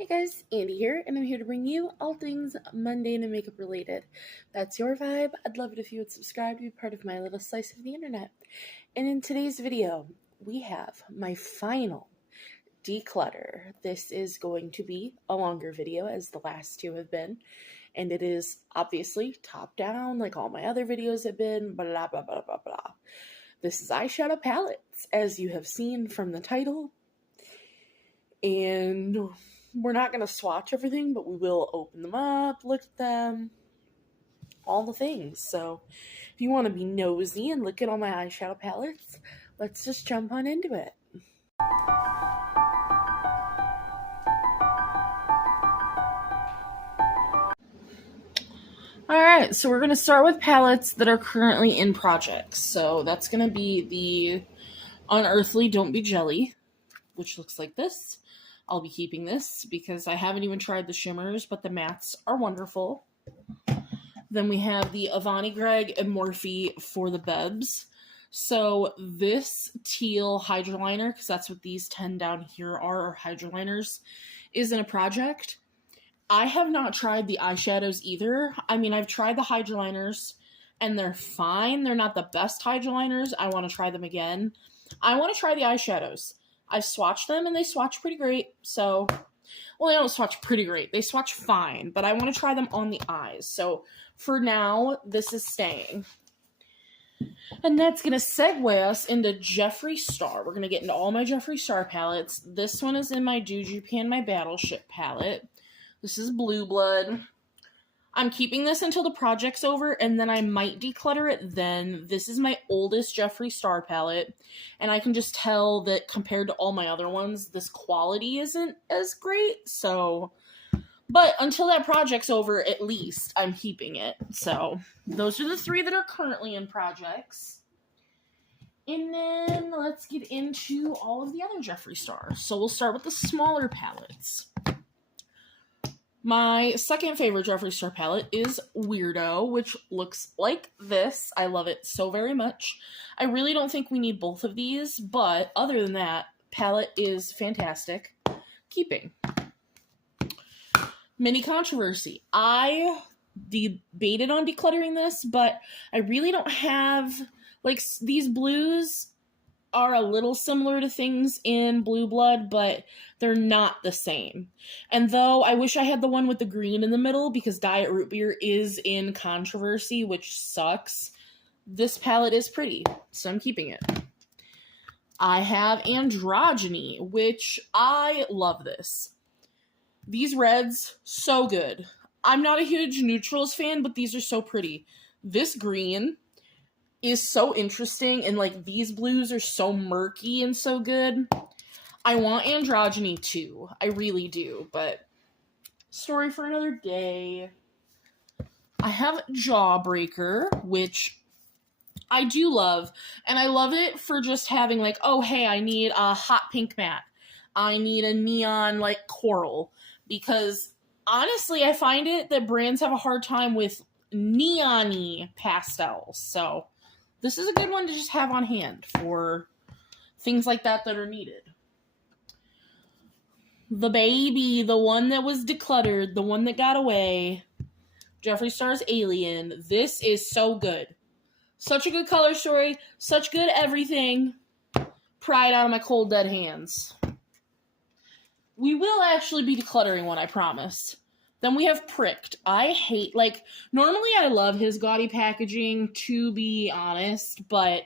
Hey guys, Andy here, and I'm here to bring you all things mundane and makeup related. That's your vibe. I'd love it if you would subscribe to be part of my little slice of the internet. And in today's video, we have my final declutter. This is going to be a longer video as the last two have been, and it is obviously top down like all my other videos have been, blah, blah, blah, blah, blah. This is eyeshadow palettes, as you have seen from the title, and we're not going to swatch everything, but we will open them up, look at them, all the things. So if you want to be nosy and look at all my eyeshadow palettes, let's just jump on into it. Alright, so we're going to start with palettes that are currently in projects. So that's going to be the Unearthly Don't Be Jelly, which looks like this. I'll be keeping this because I haven't even tried the shimmers, but the mattes are wonderful. Then we have the Avani Greg and Morphe for the Bebs. So this teal hydroliner, because that's what these 10 down here are hydroliners, is in a project. I have not tried the eyeshadows either. I mean, I've tried the hydroliners, and they're fine. They're not the best hydroliners. I want to try them again. I want to try the eyeshadows. I've swatched them, and they swatch pretty great. So, well, they don't swatch pretty great. They swatch fine, but I want to try them on the eyes. So, for now, this is staying. And that's going to segue us into Jeffree Star. We're going to get into all my Jeffree Star palettes. This one is in my Juju Pan, my Battleship palette. This is Blue Blood. I'm keeping this until the project's over, and then I might declutter it then. This is my oldest Jeffree Star palette, and I can just tell that compared to all my other ones, this quality isn't as great, so... But until that project's over, at least, I'm keeping it. So, those are the three that are currently in projects. And then, let's get into all of the other Jeffree Stars. So, we'll start with the smaller palettes. My second favorite Jeffree Star palette is Weirdo, which looks like this. I love it so very much. I really don't think we need both of these, but other than that, palette is fantastic. Keeping. Mini Controversy. I debated on decluttering this, but I really don't have, like, these blues are a little similar to things in Blue Blood, but they're not the same. And though I wish I had the one with the green in the middle, because Diet Root Beer is in Controversy, which sucks, this palette is pretty, so I'm keeping it. I have Androgyny, which I love this. These reds, so good. I'm not a huge neutrals fan, but these are so pretty. This green is so interesting, and like these blues are so murky and so good. I want Androgyny too. I really do, but story for another day. I have Jawbreaker, which I do love, and I love it for just having like, oh hey, I need a hot pink matte. I need a neon like coral, because honestly, I find it that brands have a hard time with neon-y pastels, so this is a good one to just have on hand for things like that that are needed. The baby, the one that was decluttered, the one that got away. Jeffree Star's Alien. This is so good. Such a good color story. Such good everything. Pry it out of my cold, dead hands. We will actually be decluttering one, I promise. Then we have Pricked. I hate, like, normally I love his gaudy packaging, to be honest, but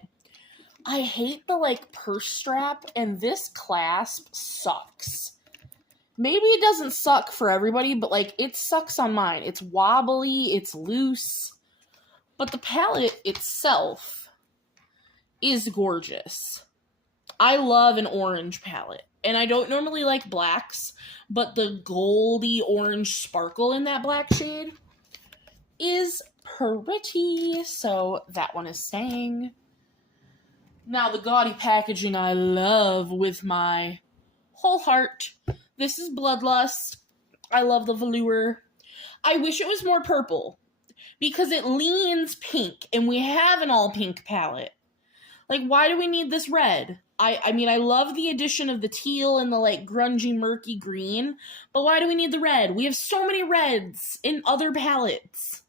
I hate the, like, purse strap, and this clasp sucks. Maybe it doesn't suck for everybody, but, like, it sucks on mine. It's wobbly, it's loose, but the palette itself is gorgeous. I love an orange palette. And I don't normally like blacks, but the goldy orange sparkle in that black shade is pretty. So that one is staying. Now the gaudy packaging I love with my whole heart. This is Bloodlust. I love the velour. I wish it was more purple, because it leans pink and we have an all pink palette. Like, why do we need this red? I mean, I love the addition of the teal and the like grungy, murky green, but why do we need the red? We have so many reds in other palettes.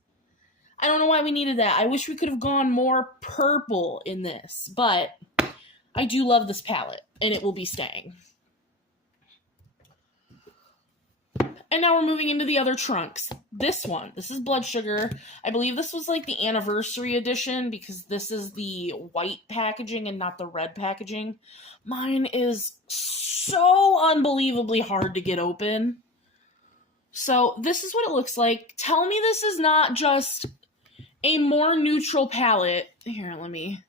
I don't know why we needed that. I wish we could have gone more purple in this, but I do love this palette, and it will be staying. And now we're moving into the other trunks. This one, this is Blood Sugar. I believe this was like the anniversary edition because this is the white packaging and not the red packaging. Mine is so unbelievably hard to get open. So this is what it looks like. Tell me this is not just a more neutral palette. Here, let me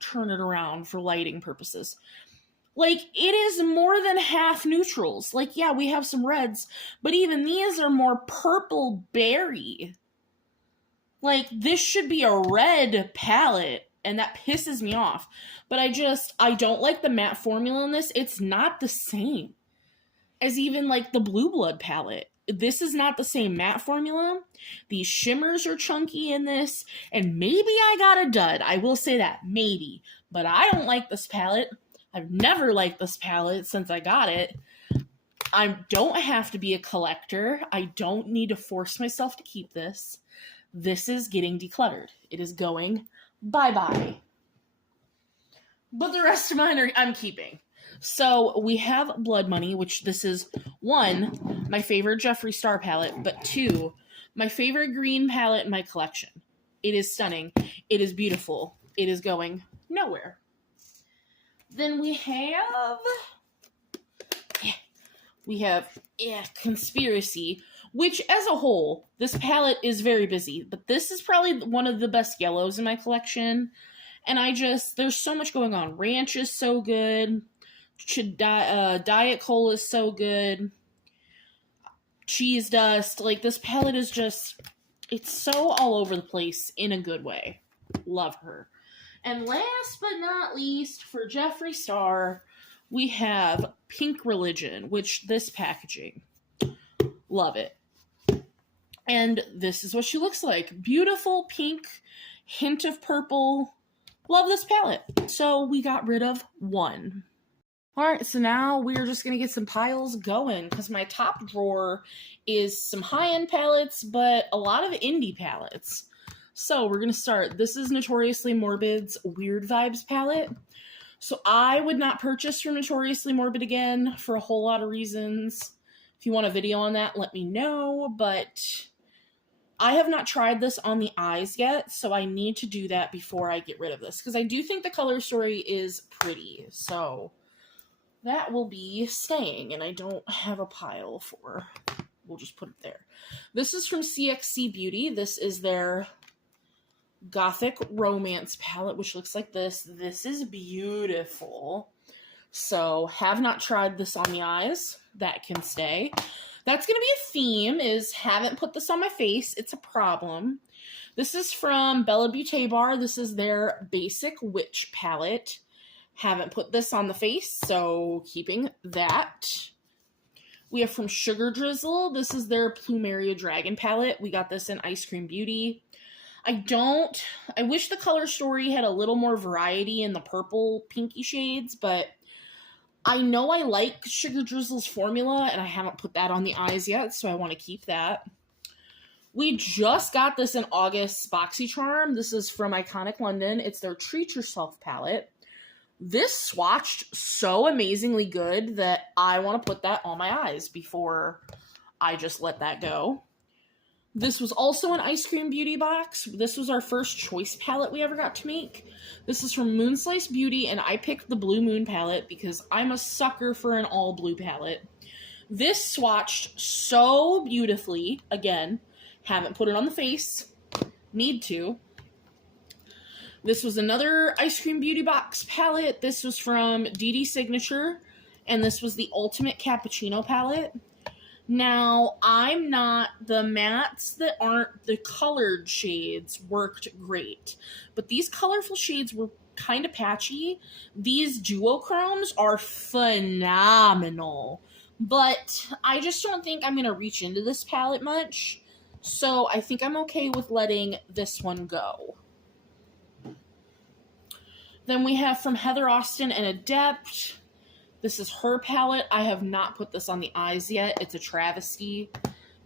turn it around for lighting purposes. Like, it is more than half neutrals. Like, yeah, we have some reds, but even these are more purple berry. Like, this should be a red palette, and that pisses me off. But I don't like the matte formula in this. It's not the same as even, like, the Blue Blood palette. This is not the same matte formula. These shimmers are chunky in this, and maybe I got a dud. I will say that, maybe. But I don't like this palette. I've never liked this palette since I got it. I don't have to be a collector. I don't need to force myself to keep this. This is getting decluttered. It is going bye-bye. But the rest of mine I'm keeping. So we have Blood Money, which this is, 1, my favorite Jeffree Star palette, but 2, my favorite green palette in my collection. It is stunning. It is beautiful. It is going nowhere. Then we have Conspiracy, which as a whole, this palette is very busy, but this is probably one of the best yellows in my collection. And there's so much going on. Ranch is so good. Diet Cola is so good. Cheese Dust. Like, this palette is just, it's so all over the place in a good way. Love her. And last but not least, for Jeffree Star, we have Pink Religion, which this packaging, love it. And this is what she looks like. Beautiful pink, hint of purple. Love this palette. So we got rid of 1. All right, so now we're just going to get some piles going because my top drawer is some high-end palettes, but a lot of indie palettes. So we're going to start. This is Notoriously Morbid's Weird Vibes palette. So I would not purchase from Notoriously Morbid again for a whole lot of reasons. If you want a video on that, let me know. But I have not tried this on the eyes yet, so I need to do that before I get rid of this. Because I do think the color story is pretty. So that will be staying, and I don't have a pile for. We'll just put it there. This is from CXC Beauty. This is their Gothic Romance palette, which looks like this. This is beautiful. So, have not tried this on the eyes. That can stay. That's going to be a theme, is haven't put this on my face. It's a problem. This is from Bella Beauté Bar. This is their Basic Witch palette. Haven't put this on the face, so keeping that. We have from Sugar Drizzle. This is their Plumeria Dragon palette. We got this in Ice Cream Beauty. I wish the color story had a little more variety in the purple pinky shades, but I know I like Sugar Drizzle's formula, and I haven't put that on the eyes yet, so I want to keep that. We just got this in August, BoxyCharm. This is from Iconic London. It's their Treat Yourself palette. This swatched so amazingly good that I want to put that on my eyes before I just let that go. This was also an Ice Cream Beauty box. This was our first choice palette we ever got to make. This is from Moonslice Beauty, and I picked the Blue Moon palette because I'm a sucker for an all blue palette. This swatched so beautifully. Again, haven't put it on the face. Need to. This was another Ice Cream Beauty box palette. This was from DD Signature, and this was the Ultimate Cappuccino palette. Now, the mattes that aren't the colored shades worked great, but these colorful shades were kind of patchy. These duochromes are phenomenal, but I just don't think I'm going to reach into this palette much, so I think I'm okay with letting this one go. Then we have from Heather Austin and Adept. This is her palette. I have not put this on the eyes yet. It's a travesty.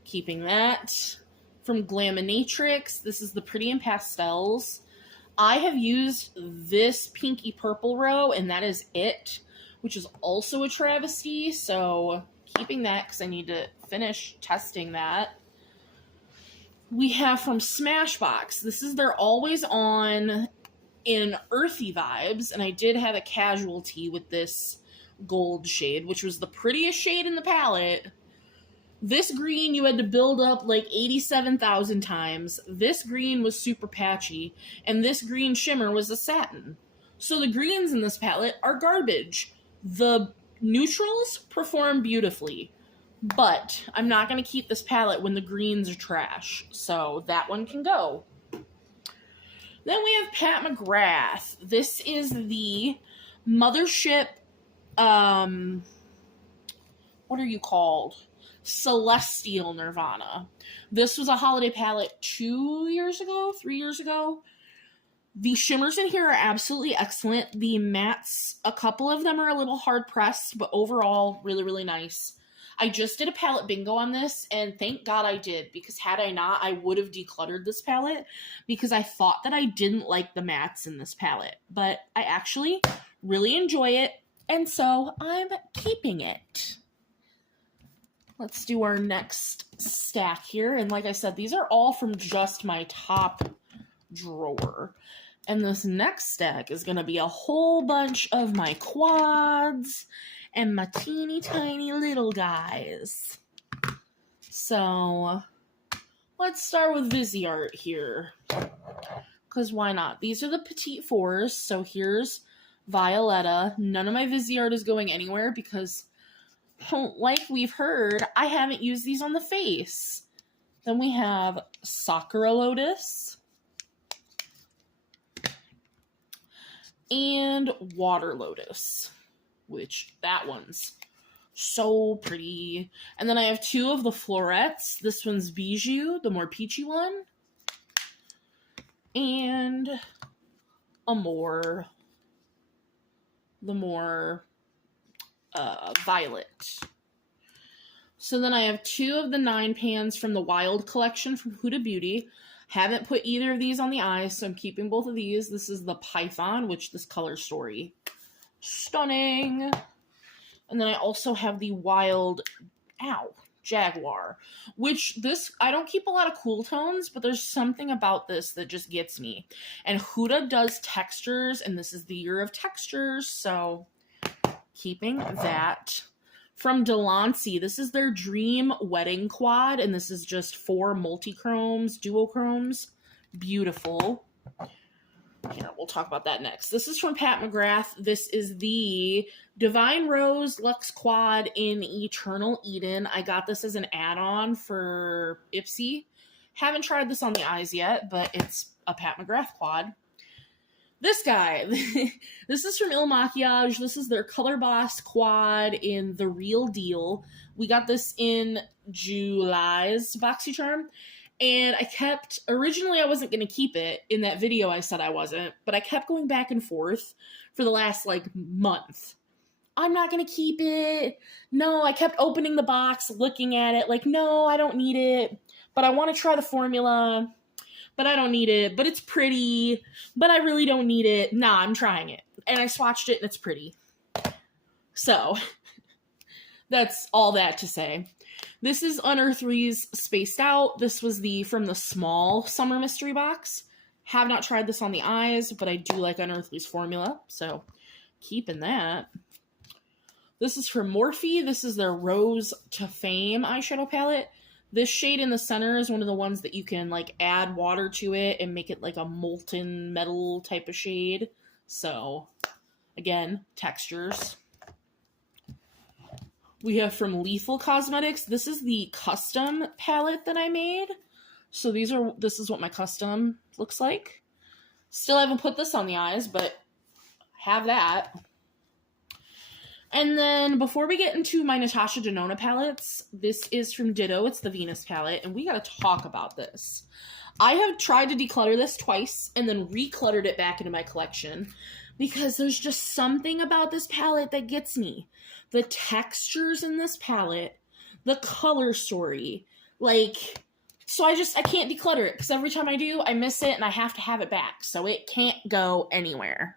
Keeping that. From Glaminatrix, this is the Pretty in Pastels. I have used this pinky purple row, and that is it, which is also a travesty. So keeping that because I need to finish testing that. We have from Smashbox. This is their Always On in Earthy Vibes, and I did have a casualty with this gold shade, which was the prettiest shade in the palette. This green you had to build up like 87,000 times. This green was super patchy, and this green shimmer was a satin. So the greens in this palette are garbage. The neutrals perform beautifully, but I'm not going to keep this palette when the greens are trash, so that one can go. Then we have Pat McGrath. This is the Mothership, what are you called? Celestial Nirvana. This was a holiday palette 2 years ago, 3 years ago. The shimmers in here are absolutely excellent. The mattes, a couple of them are a little hard pressed, but overall, really, really nice. I just did a palette bingo on this, and thank God I did, because had I not, I would have decluttered this palette, because I thought that I didn't like the mattes in this palette, but I actually really enjoy it, and so I'm keeping it. Let's do our next stack here, and like I said, these are all from just my top drawer. And this next stack is going to be a whole bunch of my quads and my teeny tiny little guys. So let's start with Viseart here, because why not? These are the Petite Fours, so here's Violetta. None of my Viseart is going anywhere because, like we've heard, I haven't used these on the face. Then we have Sakura Lotus and Water Lotus, which that one's so pretty. And then I have two of the Florettes. This one's Bijou, the more peachy one, and Amore, the more violet. So then I have two of the 9 pans from the Wild collection from Huda Beauty. Haven't put either of these on the eyes, so I'm keeping both of these. This is the Python, which this color story, stunning. And then I also have the Wild, Jaguar, which this, I don't keep a lot of cool tones, but there's something about this that just gets me. And Huda does textures, and this is the year of textures, so keeping that. From Delancey, this is their Dream Wedding Quad, and this is just 4 multi-chromes, duochromes. Beautiful. Here, we'll talk about that next. This is from Pat McGrath. This is the Divine Rose Luxe Quad in Eternal Eden. I got this as an add-on for Ipsy. Haven't tried this on the eyes yet, but it's a Pat McGrath quad. This guy, this is from Il Makiage. This is their Color Boss quad in The Real Deal. We got this in July's BoxyCharm, and originally I wasn't going to keep it. In that video I said I wasn't, but I kept going back and forth for the last, month. I'm not going to keep it. No, I kept opening the box, looking at it, no, I don't need it, but I want to try the formula. But I don't need it, but it's pretty, but I really don't need it. Nah, I'm trying it. And I swatched it, and it's pretty. So, that's all that to say. This is Unearthly's Spaced Out. This was from the small Summer Mystery Box. Have not tried this on the eyes, but I do like Unearthly's formula, so keeping that. This is from Morphe. This is their Rose to Fame eyeshadow palette. This shade in the center is one of the ones that you can, add water to it and make it a molten metal type of shade. So, again, textures. We have from Lethal Cosmetics. This is the custom palette that I made. So this is what my custom looks like. Still haven't put this on the eyes, but have that. And then, before we get into my Natasha Denona palettes, this is from Ditto. It's the Venus palette, and we gotta talk about this. I have tried to declutter this twice, and then recluttered it back into my collection, because there's just something about this palette that gets me. The textures in this palette, the color story, like, so I can't declutter it, because every time I do, I miss it and I have to have it back, so it can't go anywhere.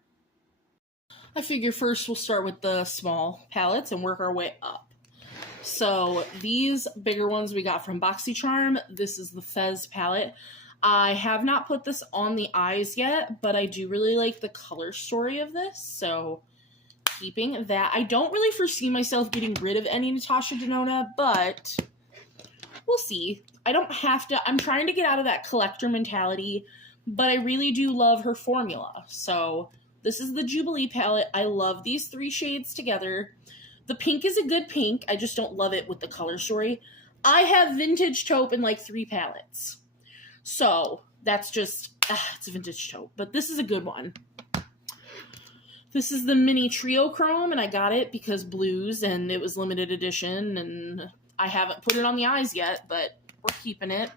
I figure first we'll start with the small palettes and work our way up. So these bigger ones we got from BoxyCharm. This is the Fez palette. I have not put this on the eyes yet, but I do really like the color story of this, so keeping that. I don't really foresee myself getting rid of any Natasha Denona, but we'll see. I don't have to. I'm trying to get out of that collector mentality, but I really do love her formula. So this is the Jubilee palette. I love these 3 shades together. The pink is a good pink. I just don't love it with the color story. I have vintage taupe in like 3 palettes. So that's just, it's a vintage taupe. But this is a good one. This is the mini trio chrome, and I got it because blues, and it was limited edition, and I haven't put it on the eyes yet, but we're keeping it.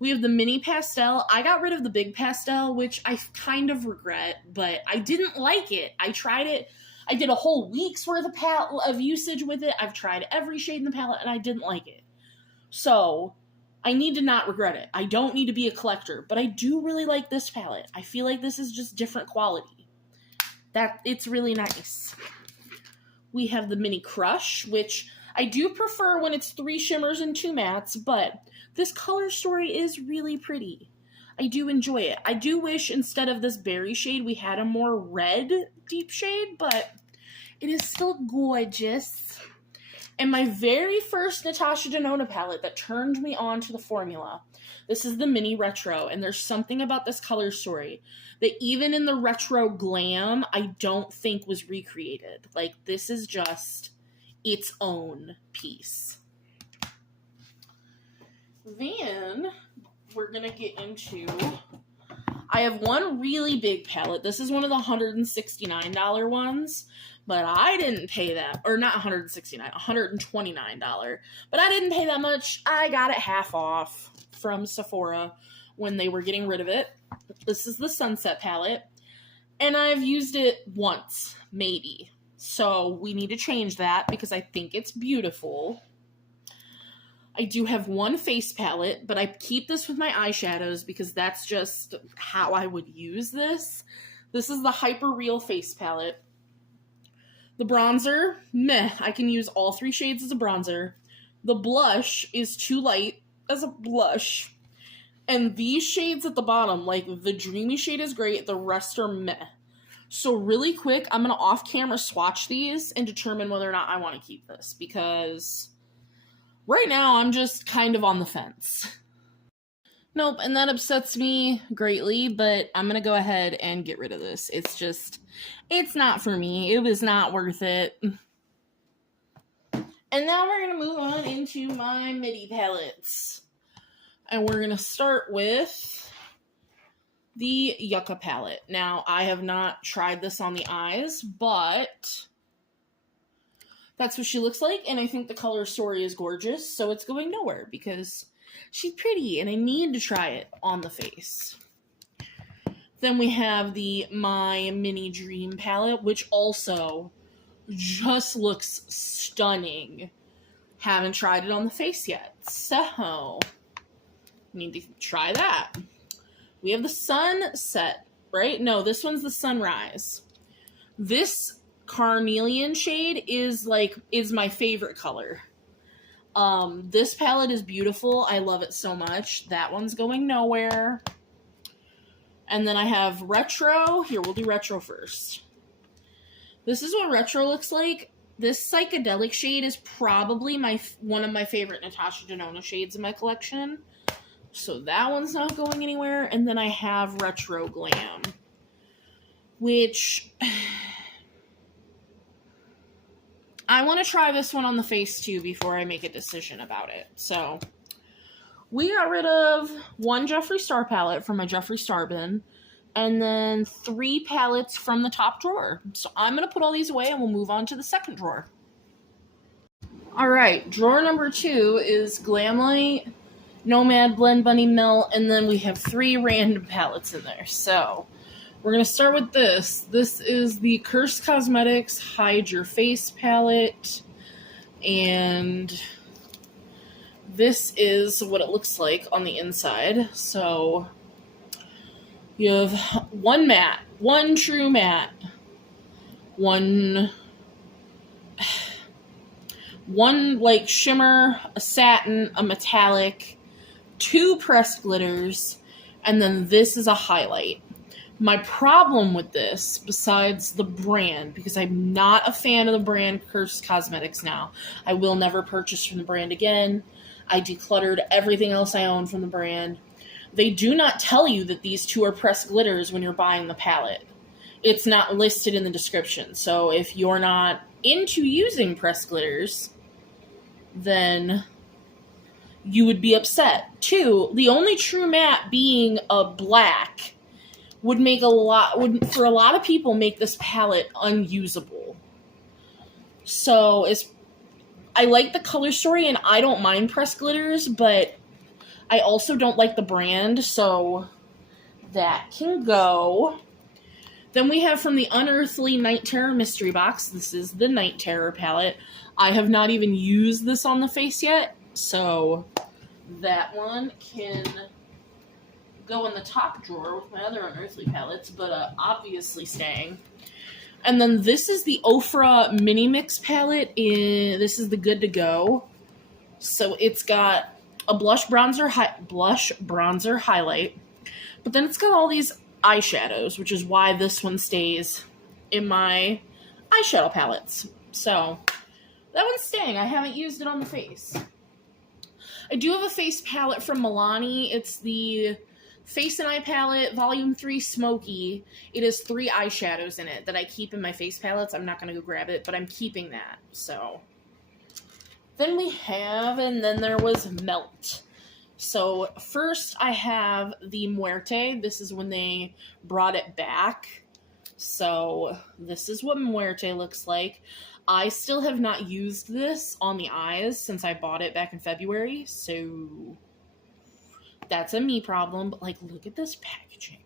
We have the mini pastel. I got rid of the big pastel, which I kind of regret, but I didn't like it. I tried it. I did a whole week's worth of usage with it. I've tried every shade in the palette, and I didn't like it. So I need to not regret it. I don't need to be a collector, but I do really like this palette. I feel like this is just different quality. It's really nice. We have the mini crush, which I do prefer when it's 3 shimmers and 2 mattes, but this color story is really pretty. I do enjoy it. I do wish instead of this berry shade we had a more red deep shade, but it is still gorgeous. And my very first Natasha Denona palette that turned me on to the formula. This is the mini retro, and there's something about this color story that even in the retro glam, I don't think was recreated. Like, this is just its own piece. Then we're gonna get into, I have one really big palette. This is one of the $169 ones, but I didn't pay that, or not $169, $129. But I didn't pay that much. I got it half off from Sephora when they were getting rid of it. This is the Sunset palette, and I've used it once, maybe. So we need to change that because I think it's beautiful. I do have one face palette, but I keep this with my eyeshadows because that's just how I would use this. This is the Hyper Real face palette. The bronzer, meh, I can use all 3 shades as a bronzer. The blush is too light as a blush. And these shades at the bottom, like the Dreamy shade is great, the rest are meh. So really quick, I'm going to off-camera swatch these and determine whether or not I want to keep this, because right now I'm just kind of on the fence. Nope, and that upsets me greatly, but I'm going to go ahead and get rid of this. It's just, it's not for me. It was not worth it. And now we're going to move on into my midi palettes. And we're going to start with the Yucca palette. Now, I have not tried this on the eyes, but that's what she looks like, and I think the color story is gorgeous, so it's going nowhere because she's pretty, and I need to try it on the face. Then we have the My Mini Dream palette, which also just looks stunning. Haven't tried it on the face yet, so need to try that. We have the Sunset, right? No, this one's the Sunrise. This Carnelian shade is my favorite color. This palette is beautiful. I love it so much. That one's going nowhere. And then I have Retro. Here, we'll do Retro first. This is what Retro looks like. This psychedelic shade is probably one of my favorite Natasha Denona shades in my collection. So that one's not going anywhere. And then I have Retro Glam, which I want to try this one on the face too before I make a decision about it. So we got rid of one Jeffree Star palette from my Jeffree Star bin, and then 3 palettes from the top drawer. So I'm going to put all these away and we'll move on to the second drawer. All right, drawer number 2 is Glamlight, Nomad, Blend Bunny, Melt, and then we have 3 random palettes in there. So We're going to start with this. This is the Curse Cosmetics Hide Your Face palette. And this is what it looks like on the inside. So you have one matte, one true matte, one like shimmer, a satin, a metallic, 2 pressed glitters, and then this is a highlight. My problem with this, besides the brand, because I'm not a fan of the brand Curse Cosmetics now. I will never purchase from the brand again. I decluttered everything else I own from the brand. They do not tell you that these 2 are pressed glitters when you're buying the palette. It's not listed in the description. So if you're not into using pressed glitters, then you would be upset. 2, the only true matte being a black would for a lot of people make this palette unusable. So I like the color story and I don't mind pressed glitters, but I also don't like the brand, so that can go. Then we have from the Unearthly Night Terror Mystery Box. This is the Night Terror palette. I have not even used this on the face yet, so that one can go in the top drawer with my other Unearthly palettes, but obviously staying. And then this is the Ofra Mini Mix palette. This is the Good to Go. So it's got a blush bronzer highlight, but then it's got all these eyeshadows, which is why this one stays in my eyeshadow palettes. So that one's staying. I haven't used it on the face. I do have a face palette from Milani. It's the Face and Eye Palette, Volume 3 Smoky. It has 3 eyeshadows in it that I keep in my face palettes. I'm not going to go grab it, but I'm keeping that. So then and then there was Melt. So first I have the Muerte. This is when they brought it back. So this is what Muerte looks like. I still have not used this on the eyes since I bought it back in February. So that's a me problem, but like, look at this packaging.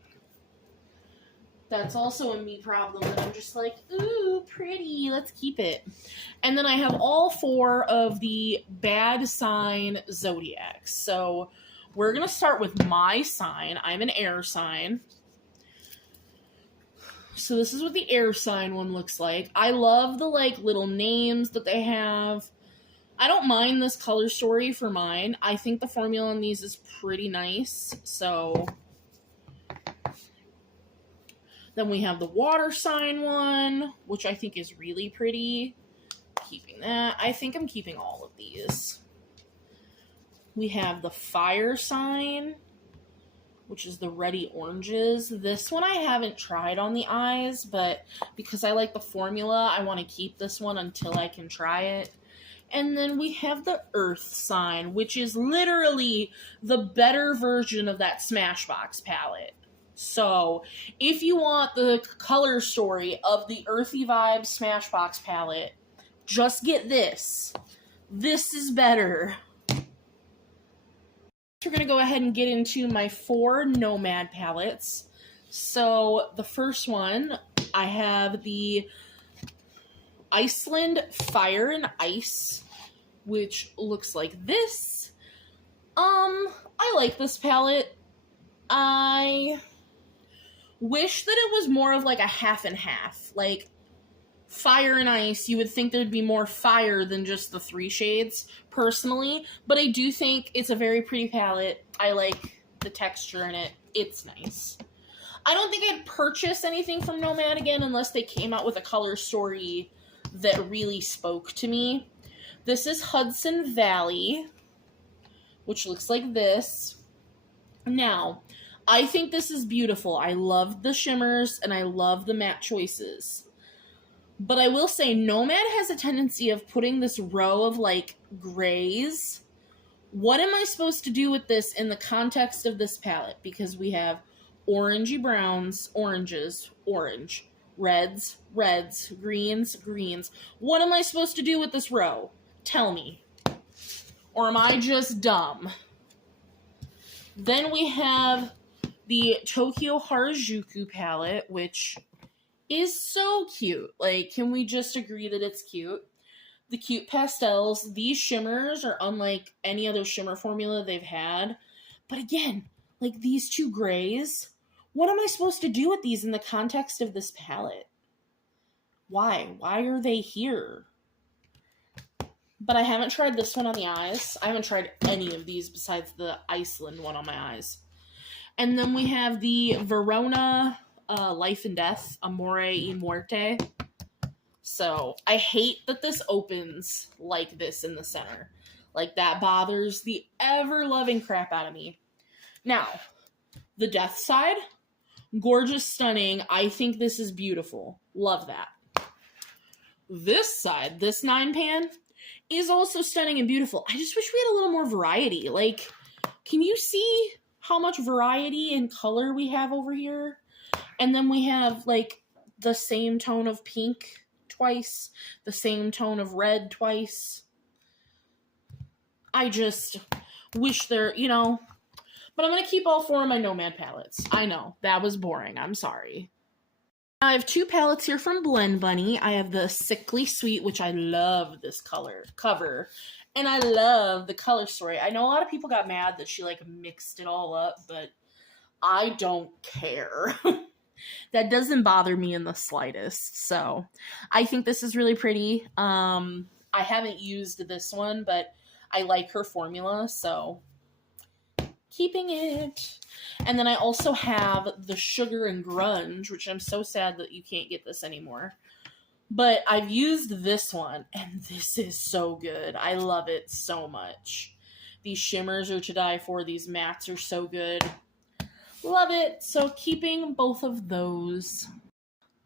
That's also a me problem that I'm just like, ooh, pretty, let's keep it. And then I have all 4 of the Bad Sign Zodiacs. So we're going to start with my sign. I'm an air sign. So this is what the air sign one looks like. I love the like little names that they have. I don't mind this color story for mine. I think the formula on these is pretty nice. So then we have the water sign one, which I think is really pretty. Keeping that. I think I'm keeping all of these. We have the fire sign, which is the Ready Oranges. This one I haven't tried on the eyes, but because I like the formula, I want to keep this one until I can try it. And then we have the Earth sign, which is literally the better version of that Smashbox palette. So if you want the color story of the Earthy Vibes Smashbox palette, just get this. This is better. We're going to go ahead and get into my 4 Nomad palettes. So the first one, I have the Iceland Fire and Ice, which looks like this. I like this palette. I wish that it was more of like a half and half. Like fire and ice, you would think there'd be more fire than just the 3 shades, personally. But I do think it's a very pretty palette. I like the texture in it. It's nice. I don't think I'd purchase anything from Nomad again unless they came out with a color story that really spoke to me. This is Hudson Valley, which looks like this. Now, I think this is beautiful. I love the shimmers and I love the matte choices. But I will say Nomad has a tendency of putting this row of like grays. What am I supposed to do with this in the context of this palette? Because we have orangey browns, oranges, orange, reds, reds, greens, greens. What am I supposed to do with this row? Tell me. Or am I just dumb? Then we have the Tokyo Harajuku palette, which is so cute. Like, can we just agree that it's cute? The cute pastels. These shimmers are unlike any other shimmer formula they've had. But again, like these two grays, what am I supposed to do with these in the context of this palette? Why? Why are they here? But I haven't tried this one on the eyes. I haven't tried any of these besides the Iceland one on my eyes. And then we have the Verona Life and Death, Amore y Muerte. So I hate that this opens like this in the center. Like, that bothers the ever-loving crap out of me. Now, the Death side, gorgeous, stunning. I think this is beautiful. Love that. This side, this 9-pan, is also stunning and beautiful. I just wish we had a little more variety. Like, can you see how much variety and color we have over here? And then we have, like, the same tone of pink twice, the same tone of red twice. I just wish there, you know, but I'm going to keep all 4 of my Nomad palettes. I know, that was boring. I'm sorry. I have 2 palettes here from Blend Bunny. I have the Sickly Sweet, which I love this cover, and I love the color story. I know a lot of people got mad that she, like, mixed it all up, but I don't care. That doesn't bother me in the slightest. So I think this is really pretty. I haven't used this one, but I like her formula, so keeping it. And then I also have the Sugar and Grunge, which I'm so sad that you can't get this anymore. But I've used this one, and this is so good. I love it so much. These shimmers are to die for. These mattes are so good. Love it. So keeping both of those.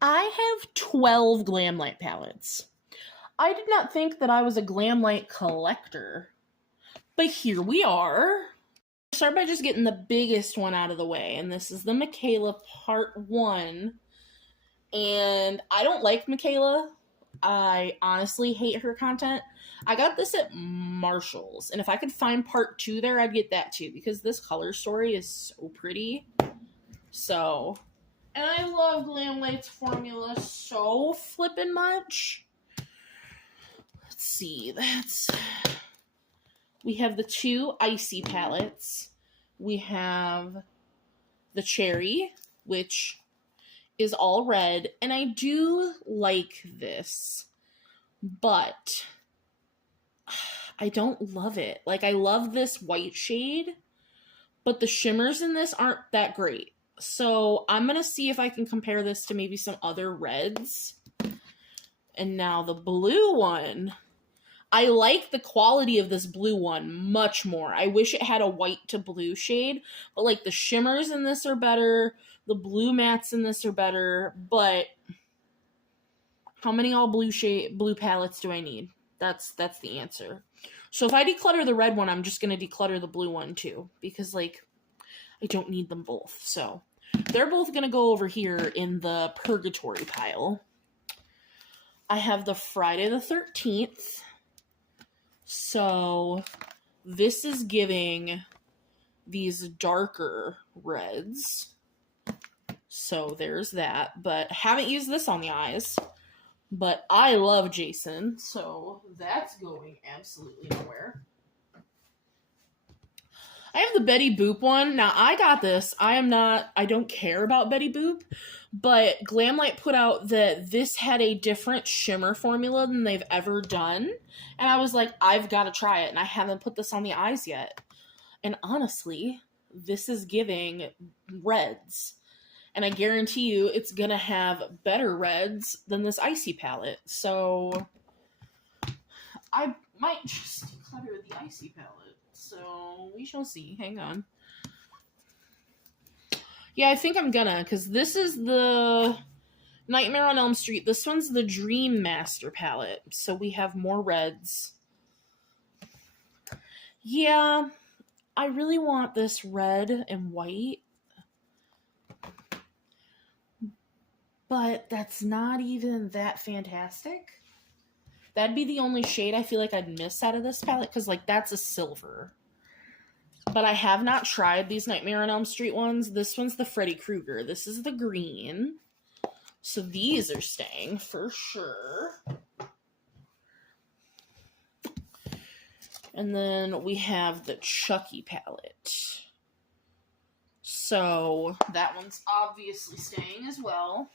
I have 12 Glamlight palettes. I did not think that I was a Glamlight collector, but here we are. I'll start by just getting the biggest one out of the way, and this is the Michaela Part 1. And I don't like Michaela. I honestly hate her content. I got this at Marshall's, and if I could find Part 2 there, I'd get that too, because this color story is so pretty. So, and I love Glamlight's formula so flippin' much. Let's see, we have the 2 Icy palettes. We have the Cherry, which is all red, and I do like this, but I don't love it. Like, I love this white shade, but the shimmers in this aren't that great. So I'm gonna see if I can compare this to maybe some other reds. And now the blue one, I like the quality of this blue one much more. I wish it had a white to blue shade, but like the shimmers in this are better. The blue mattes in this are better, but how many all blue palettes do I need? That's the answer. So if I declutter the red one, I'm just going to declutter the blue one too, because like I don't need them both. So they're both going to go over here in the purgatory pile. I have the Friday the 13th. So this is giving these darker reds. So there's that, but haven't used this on the eyes. But I love Jason, so that's going absolutely nowhere. I have the Betty Boop one. Now, I got this. I don't care about Betty Boop, but Glamlight put out that this had a different shimmer formula than they've ever done. And I was like, I've got to try it, and I haven't put this on the eyes yet. And honestly, this is giving reds. And I guarantee you it's going to have better reds than this Icy palette. So I might just declutter the Icy palette. So we shall see. Hang on. Yeah, I think I'm gonna, because this is the Nightmare on Elm Street. This one's the Dream Master palette. So we have more reds. Yeah, I really want this red and white. But that's not even that fantastic. That'd be the only shade I feel like I'd miss out of this palette, because, like, that's a silver. but I have not tried these Nightmare on Elm Street ones. This one's the Freddy Krueger. This is the green. So these are staying for sure. And then we have the Chucky palette. So that one's obviously staying as well.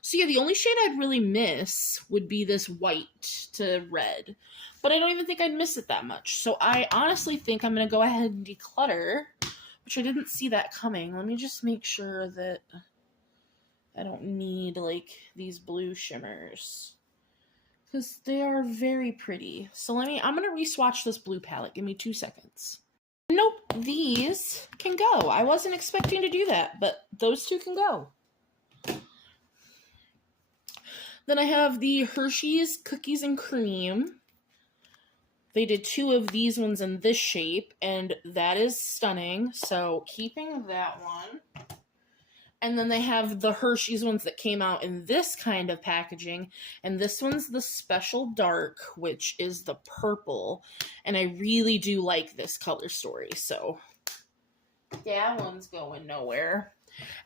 So yeah, the only shade I'd really miss would be this white to red. But I don't even think I'd miss it that much. So I honestly think I'm going to go ahead and declutter, which I didn't see that coming. Let me just make sure that I don't need, like, these blue shimmers, because they are very pretty. So I'm going to re-swatch this blue palette. Give me 2 seconds. Nope, these can go. I wasn't expecting to do that, but those two can go. Then I have the Hershey's Cookies and Cream. They did 2 of these ones in this shape, and that is stunning. So keeping that one. And then they have the Hershey's ones that came out in this kind of packaging. And this one's the Special Dark, which is the purple. And I really do like this color story. So that one's going nowhere.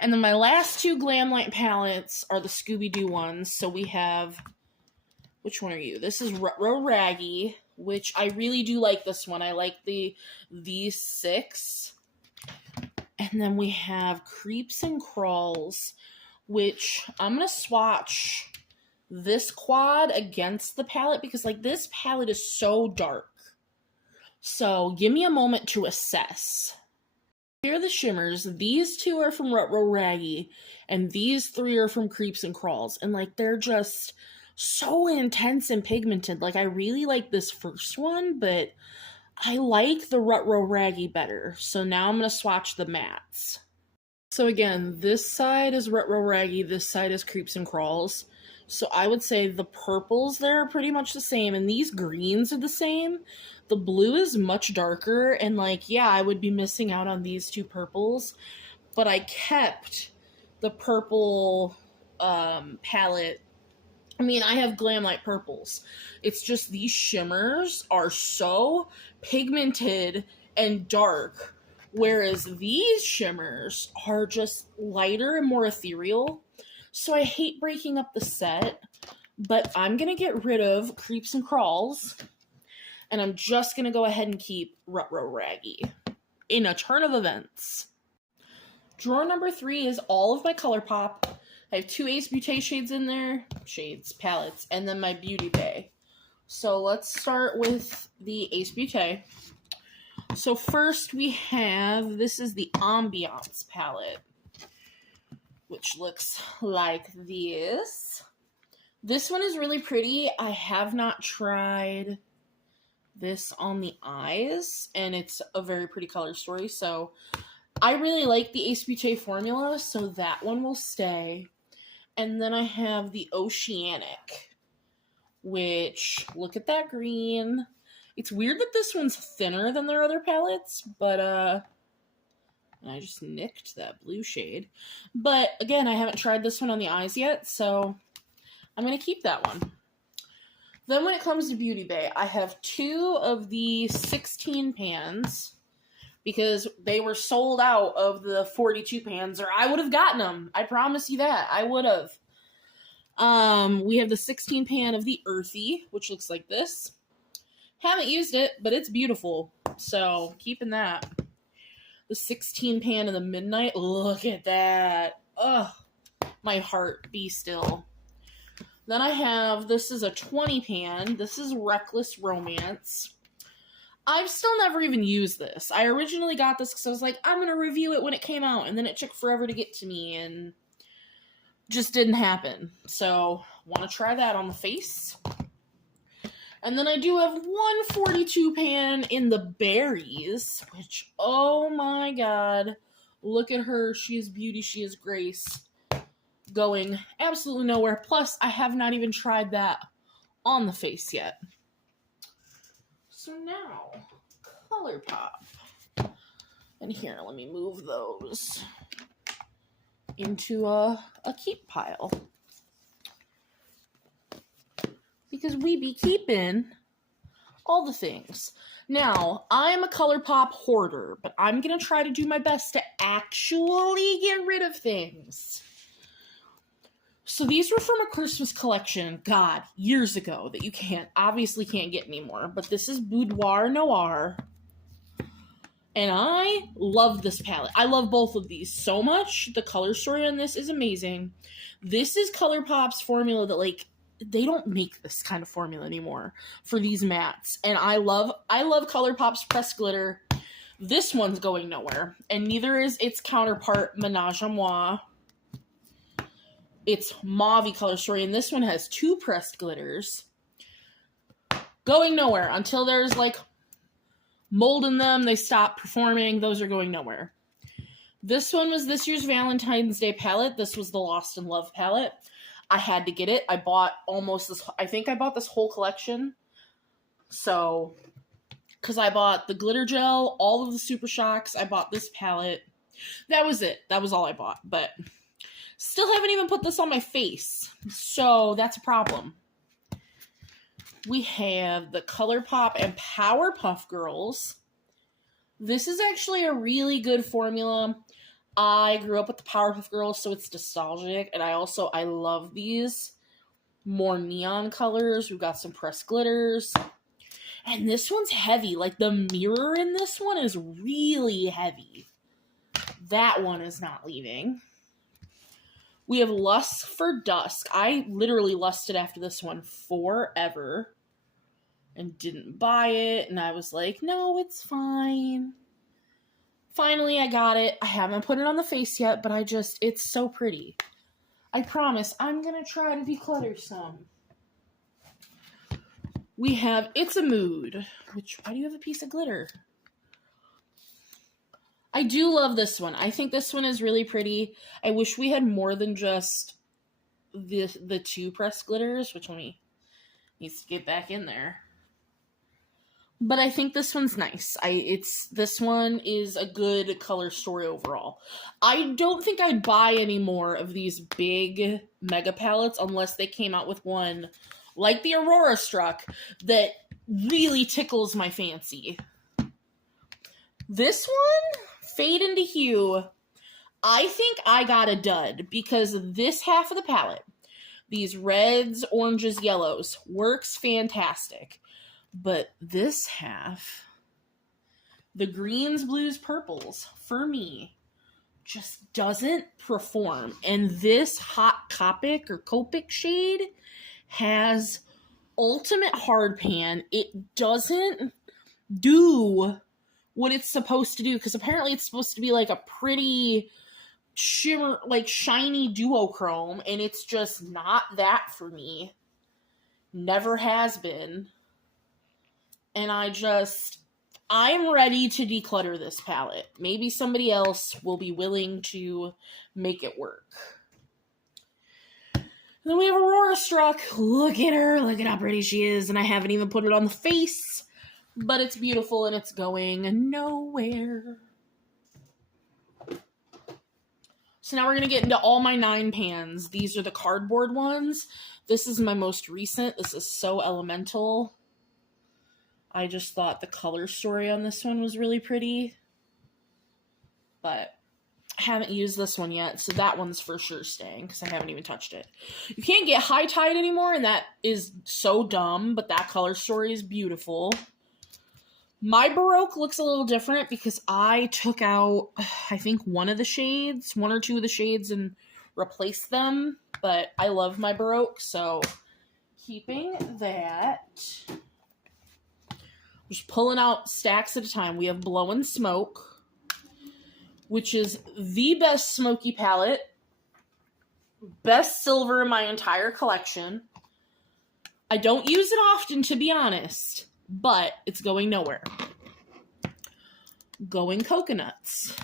And then my last 2 Glamlight palettes are the Scooby-Doo ones. So we have, which one are you? This is Retro Raggy, which I really do like this one. I like the V6. And then we have Creeps and Crawls, which I'm going to swatch this quad against the palette because, like, this palette is so dark. So give me a moment to assess. Here are the shimmers. These 2 are from Retro Raggy, and these 3 are from Creeps and Crawls. And, like, they're just so intense and pigmented. Like, I really like this first one, but I like the Retro Raggy better. So now I'm going to swatch the mattes. So again, this side is Retro Raggy, this side is Creeps and Crawls. So I would say the purples there are pretty much the same, and these greens are the same. The blue is much darker, and, like, yeah, I would be missing out on these 2 purples, but I kept the purple palette. I mean, I have Glamlight purples. It's just these shimmers are so pigmented and dark, whereas these shimmers are just lighter and more ethereal. So I hate breaking up the set, but I'm going to get rid of Creeps and Crawls, and I'm just going to go ahead and keep Retro Raggy in a turn of events. Drawer number 3 is all of my ColourPop. I have 2 Ace Beauté shades in there, palettes, and then my Beauty Bay. So let's start with the Ace Beauté. So first we have, this is the Ambiance palette, which looks like this. This one is really pretty. I have not tried this on the eyes, and it's a very pretty color story. So I really like the Ace Beauté formula, so that one will stay. And then I have the Oceanic, which, look at that green. It's weird that this one's thinner than their other palettes, but, I just nicked that blue shade. But, again, I haven't tried this one on the eyes yet, so I'm going to keep that one. Then when it comes to Beauty Bay, I have 2 of the 16 pans, because they were sold out of the 42 pans, or I would have gotten them. I promise you that. I would have. We have the 16 pan of the Earthy, which looks like this. Haven't used it, but it's beautiful. So, keeping that. The 16 pan of the Midnight. Look at that. Ugh. My heart, be still. Then I have, this is a 20 pan. This is Reckless Romance. I've still never even used this. I originally got this because I was like, I'm going to review it when it came out, and then it took forever to get to me, and just didn't happen. So, want to try that on the face. And then I do have one 42 pan in the Berries, which, oh my god, look at her. She is beauty, she is grace. Going absolutely nowhere. Plus, I have not even tried that on the face yet. So now, ColourPop. And here, let me move those into a keep pile. Because we be keeping all the things. Now, I'm a ColourPop hoarder, but I'm going to try to do my best to actually get rid of things. So these were from a Christmas collection, God, years ago, that you obviously can't get anymore. But this is Boudoir Noir. And I love this palette. I love both of these so much. The color story on this is amazing. This is ColourPop's formula that, like, they don't make this kind of formula anymore for these mattes. And I love ColourPop's pressed glitter. This one's going nowhere. And neither is its counterpart, Menage a Moi. It's mauve color story, and this one has 2 pressed glitters. Going nowhere. Until there's, like, mold in them, they stop performing. Those are going nowhere. This one was this year's Valentine's Day palette. This was the Lost in Love palette. I had to get it. I bought I think I bought this whole collection. So, because I bought the glitter gel, all of the Super Shocks, I bought this palette. That was it. That was all I bought. But still haven't even put this on my face. So, that's a problem. We have the ColourPop and Powerpuff Girls. This is actually a really good formula. I grew up with the Powerpuff Girls, so it's nostalgic. And I love these more neon colors. We've got some pressed glitters. And this one's heavy. Like, the mirror in this one is really heavy. That one is not leaving. We have Lust for Dusk. I literally lusted after this one forever and didn't buy it. And I was like, no, it's fine. Finally, I got it. I haven't put it on the face yet, but it's so pretty. I promise I'm going to try to declutter some. We have It's a Mood, why do you have a piece of glitter? I do love this one. I think this one is really pretty. I wish we had more than just the 2 pressed glitters, which needs to get back in there. But I think this one's nice. This one is a good color story overall. I don't think I'd buy any more of these big mega palettes unless they came out with one like the Aurora Struck that really tickles my fancy. This one, Fade into Hue, I think I got a dud because this half of the palette, these reds, oranges, yellows, works fantastic. But this half, the greens, blues, purples, for me, just doesn't perform. And this Hot Copic shade has ultimate hard pan. It doesn't do what it's supposed to do, because apparently it's supposed to be like a pretty shimmer, like shiny duochrome, and it's just not that for me. Never has been. And I'm ready to declutter this palette. Maybe somebody else will be willing to make it work. And then we have Aurora Struck. Look at her. Look at how pretty she is. And I haven't even put it on the face. But it's beautiful and it's going nowhere. So now we're going to get into all my 9 pans. These are the cardboard ones. This is my most recent. This is So Elemental. I just thought the color story on this one was really pretty. But I haven't used this one yet, so that one's for sure staying because I haven't even touched it. You can't get High Tide anymore, and that is so dumb, but that color story is beautiful. My Baroque looks a little different because I took out, I think, one or 2 of the shades and replaced them, but I love my Baroque, so keeping that. Just pulling out stacks at a time. We have Blow and Smoke, which is the best smoky palette. Best silver in my entire collection. I don't use it often, to be honest, but it's going nowhere. Going Coconuts.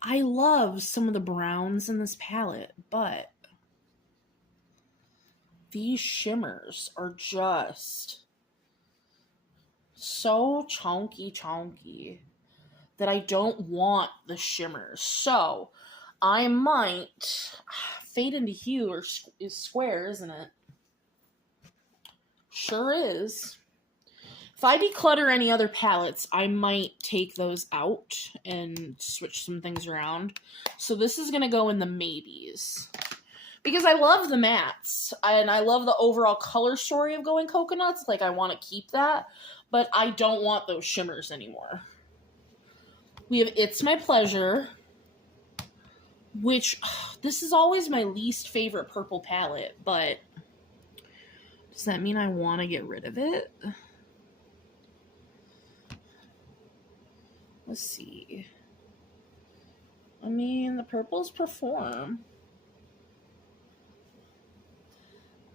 I love some of the browns in this palette, but these shimmers are just so chunky that I don't want the shimmers. So I might Fade into Hue is square, isn't it? Sure is. If I declutter any other palettes, I might take those out and switch some things around. So this is going to go in the maybes. Because I love the mattes, and I love the overall color story of Going Coconuts. Like, I want to keep that, but I don't want those shimmers anymore. We have It's My Pleasure, which, this is always my least favorite purple palette, but does that mean I want to get rid of it? Let's see. I mean, the purples perform.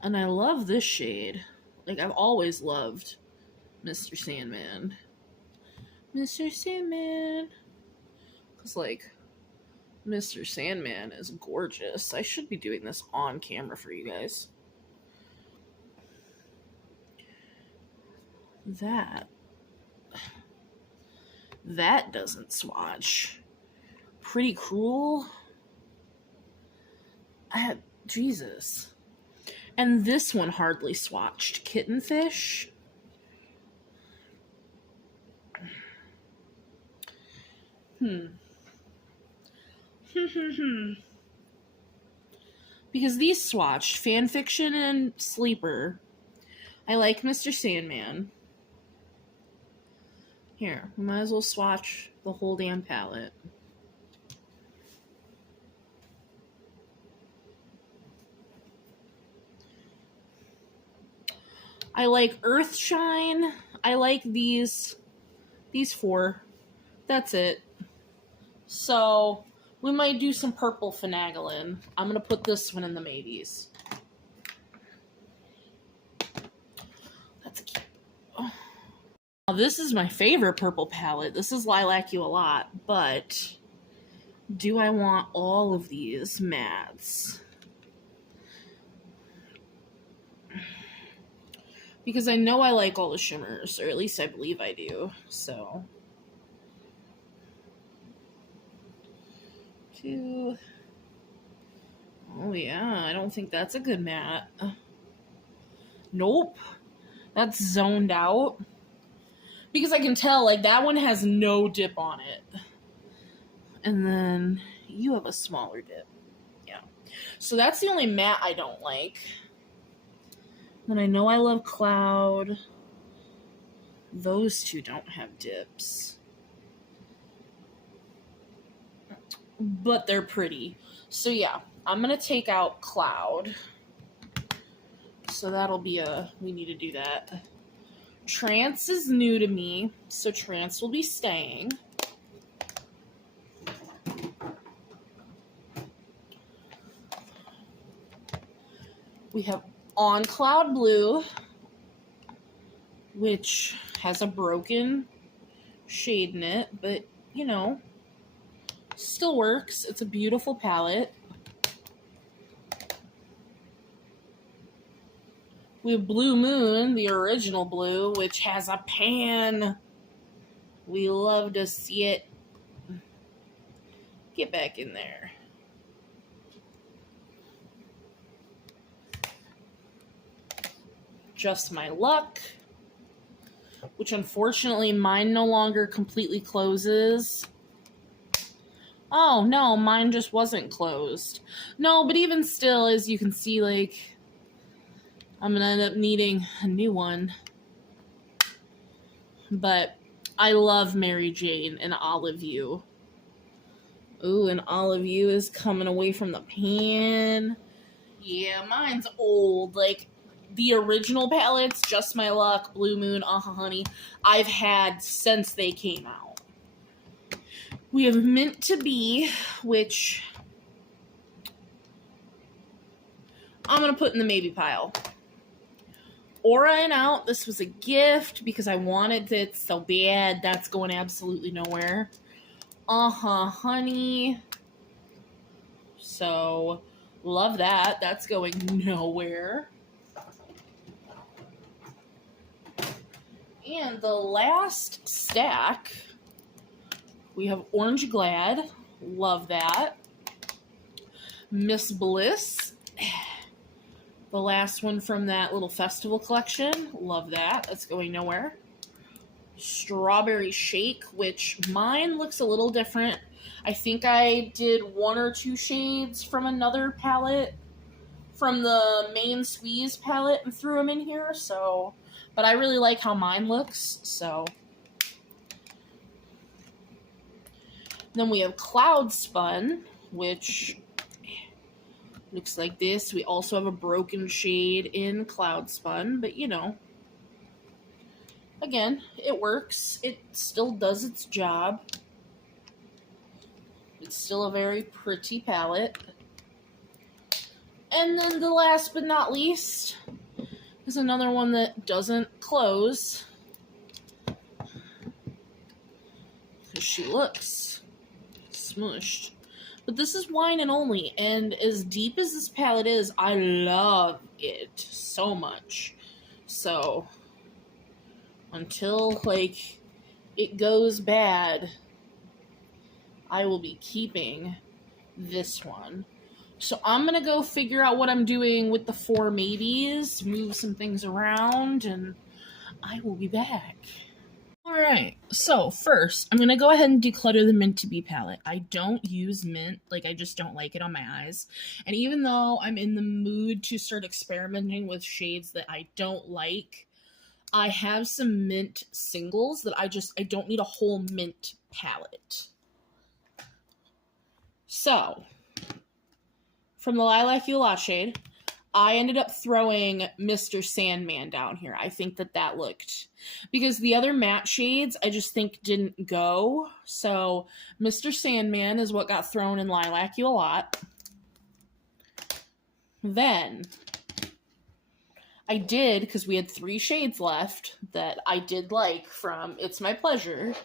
And I love this shade. Like, I've always loved Mr. Sandman. Mr. Sandman. Because, like, Mr. Sandman is gorgeous. I should be doing this on camera for you guys. That doesn't swatch. Pretty Cruel. Jesus. And this one hardly swatched. Kitten Fish. Because these swatched. Fanfiction and Sleeper. I like Mr. Sandman. Here, we might as well swatch the whole damn palette. I like Earthshine. I like these four. That's it. So, we might do some purple finagling. I'm going to put this one in the maybes. That's cute. Oh. Now, this is my favorite purple palette. This is Lilac You a Lot, but do I want all of these mattes? Because I know I like all the shimmers, or at least I believe I do, so. 2. Oh yeah, I don't think that's a good matte. Nope. That's zoned out. Because I can tell, like, that one has no dip on it. And then you have a smaller dip. Yeah. So that's the only matte I don't like. Then I know I love Cloud. Those two don't have dips. But they're pretty. So yeah, I'm going to take out Cloud. So that'll be we need to do that. Trance is new to me, so Trance will be staying. We have On Cloud Blue, which has a broken shade in it, but, you know, still works. It's a beautiful palette. We have Blue Moon, the original blue, which has a pan. We love to see it. Get back in there. Just My Luck, which unfortunately mine no longer completely closes. Oh, no, mine just wasn't closed. No, but even still, as you can see, like, I'm going to end up needing a new one. But I love Mary Jane and Olive You. Ooh, and Olive You is coming away from the pan. Yeah, mine's old. Like, the original palettes, Just My Luck, Blue Moon, Honey, I've had since they came out. We have Mint to Be, which I'm going to put in the maybe pile. Aura and Out, this was a gift because I wanted it so bad. That's going absolutely nowhere. Honey. So, love that. That's going nowhere. And the last stack, we have Orange Glad. Love that. Miss Bliss. The last one from that little festival collection. Love that. That's going nowhere. Strawberry Shake, which mine looks a little different. I think I did 1 or 2 shades from another palette, from the main Squeeze palette, and threw them in here, so, but I really like how mine looks, so. Then we have Cloud Spun, which looks like this. We also have a broken shade in Cloud Spun, but you know, again, it works. It still does its job. It's still a very pretty palette. And then the last but not least is another one that doesn't close, because she looks smushed. But this is Wine and Only, and as deep as this palette is, I love it so much. So, until, like, it goes bad, I will be keeping this one. So I'm going to go figure out what I'm doing with the 4 maybes, move some things around, and I will be back. Alright, so first, I'm going to go ahead and declutter the Mint to Be palette. I don't use mint, like I just don't like it on my eyes. And even though I'm in the mood to start experimenting with shades that I don't like, I have some mint singles that I don't need a whole mint palette. So, from the Lilac Ulot shade, I ended up throwing Mr. Sandman down here. I think that looked, because the other matte shades I just think didn't go. So Mr. Sandman is what got thrown in Lilac Ulot. Then I did, because we had 3 shades left that I did like from It's My Pleasure.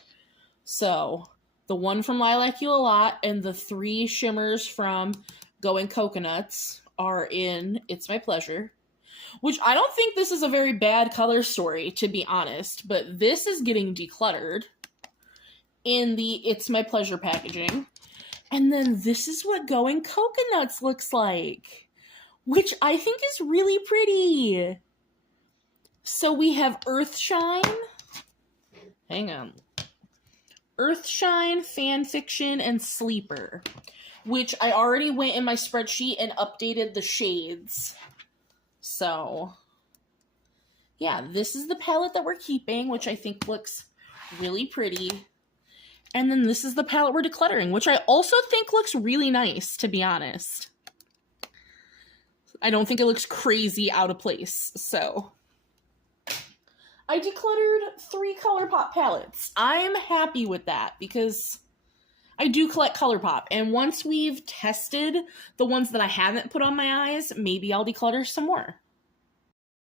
So the one from Lilac Ulot and the 3 shimmers from Going Coconuts are in It's My Pleasure, which I don't think this is a very bad color story, to be honest, but this is getting decluttered in the It's My Pleasure packaging. And then this is what Going Coconuts looks like, which I think is really pretty. So we have Earthshine. Hang on. Earthshine, Fanfiction, and Sleeper, which I already went in my spreadsheet and updated the shades. So, yeah, this is the palette that we're keeping, which I think looks really pretty. And then this is the palette we're decluttering, which I also think looks really nice, to be honest. I don't think it looks crazy out of place, so. I decluttered 3 ColourPop palettes. I'm happy with that, because I do collect ColourPop, and once we've tested the ones that I haven't put on my eyes, maybe I'll declutter some more.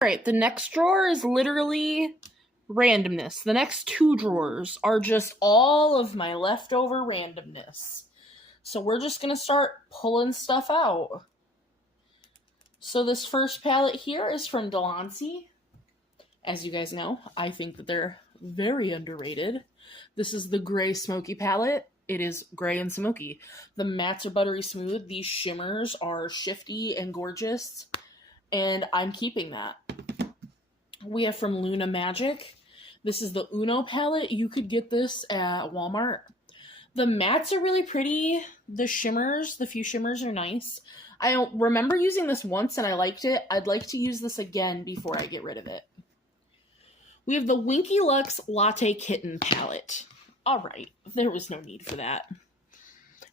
Alright, the next drawer is literally randomness. The next 2 drawers are just all of my leftover randomness. So we're just going to start pulling stuff out. So this first palette here is from Delancey. As you guys know, I think that they're very underrated. This is the Gray Smoky palette. It is gray and smoky. The mattes are buttery smooth. These shimmers are shifty and gorgeous, and I'm keeping that. We have from Luna Magic. This is the Uno palette. You could get this at Walmart. The mattes are really pretty. The shimmers, the few shimmers are nice. I remember using this once and I liked it. I'd like to use this again before I get rid of it. We have the Winky Lux Latte Kitten palette. Alright, there was no need for that.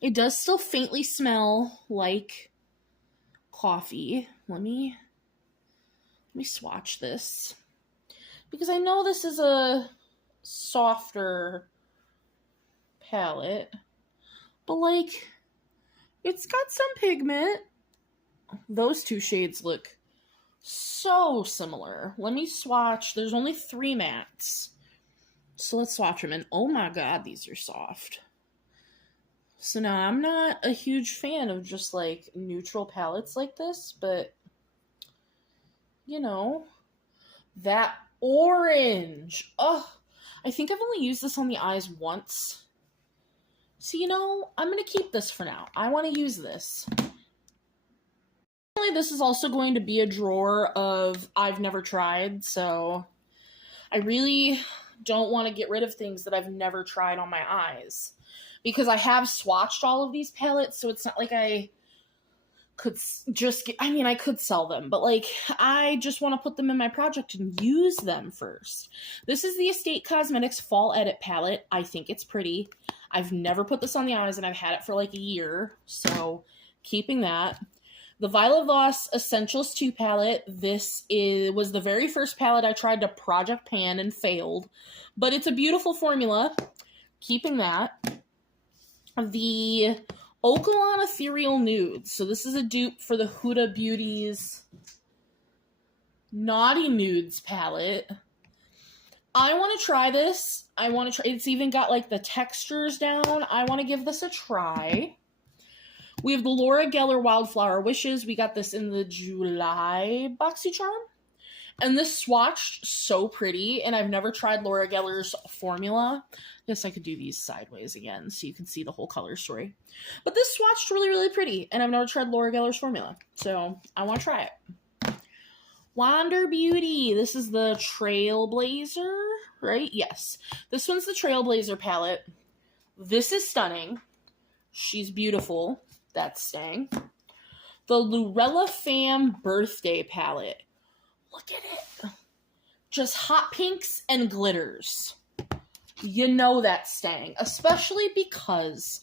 It does still faintly smell like coffee. Let me swatch this, because I know this is a softer palette, but like, it's got some pigment. Those 2 shades look so similar. Let me swatch. There's only 3 mattes. So let's swatch them, and oh my god, these are soft. So now, I'm not a huge fan of just, like, neutral palettes like this, but, you know, that orange. Oh, I think I've only used this on the eyes once. So, you know, I'm going to keep this for now. I want to use this. This is also going to be a drawer of I've never tried, so I really don't want to get rid of things that I've never tried on my eyes. Because I have swatched all of these palettes, so it's not like I could just get, I mean, I could sell them, but like, I just want to put them in my project and use them first. This is the Estate Cosmetics Fall Edit palette. I think it's pretty. I've never put this on the eyes, and I've had it for like a year, so keeping that. The Violet Voss Essentials 2 palette. This was the very first palette I tried to project pan and failed, but it's a beautiful formula. Keeping that. The Okalon Ethereal Nudes. So this is a dupe for the Huda Beauty's Naughty Nudes palette. I want to try this. It's even got like the textures down. I want to give this a try. We have the Laura Geller Wildflower Wishes. We got this in the July BoxyCharm. And this swatched so pretty, and I've never tried Laura Geller's formula. Yes, I could do these sideways again so you can see the whole color story. But this swatched really, really pretty, and I've never tried Laura Geller's formula, so I want to try it. Wander Beauty. This is the Trailblazer, right? Yes. This one's the Trailblazer palette. This is stunning. She's beautiful. That's staying. The Lurella Fam Birthday palette. Look at it. Just hot pinks and glitters. You know that's staying. Especially because,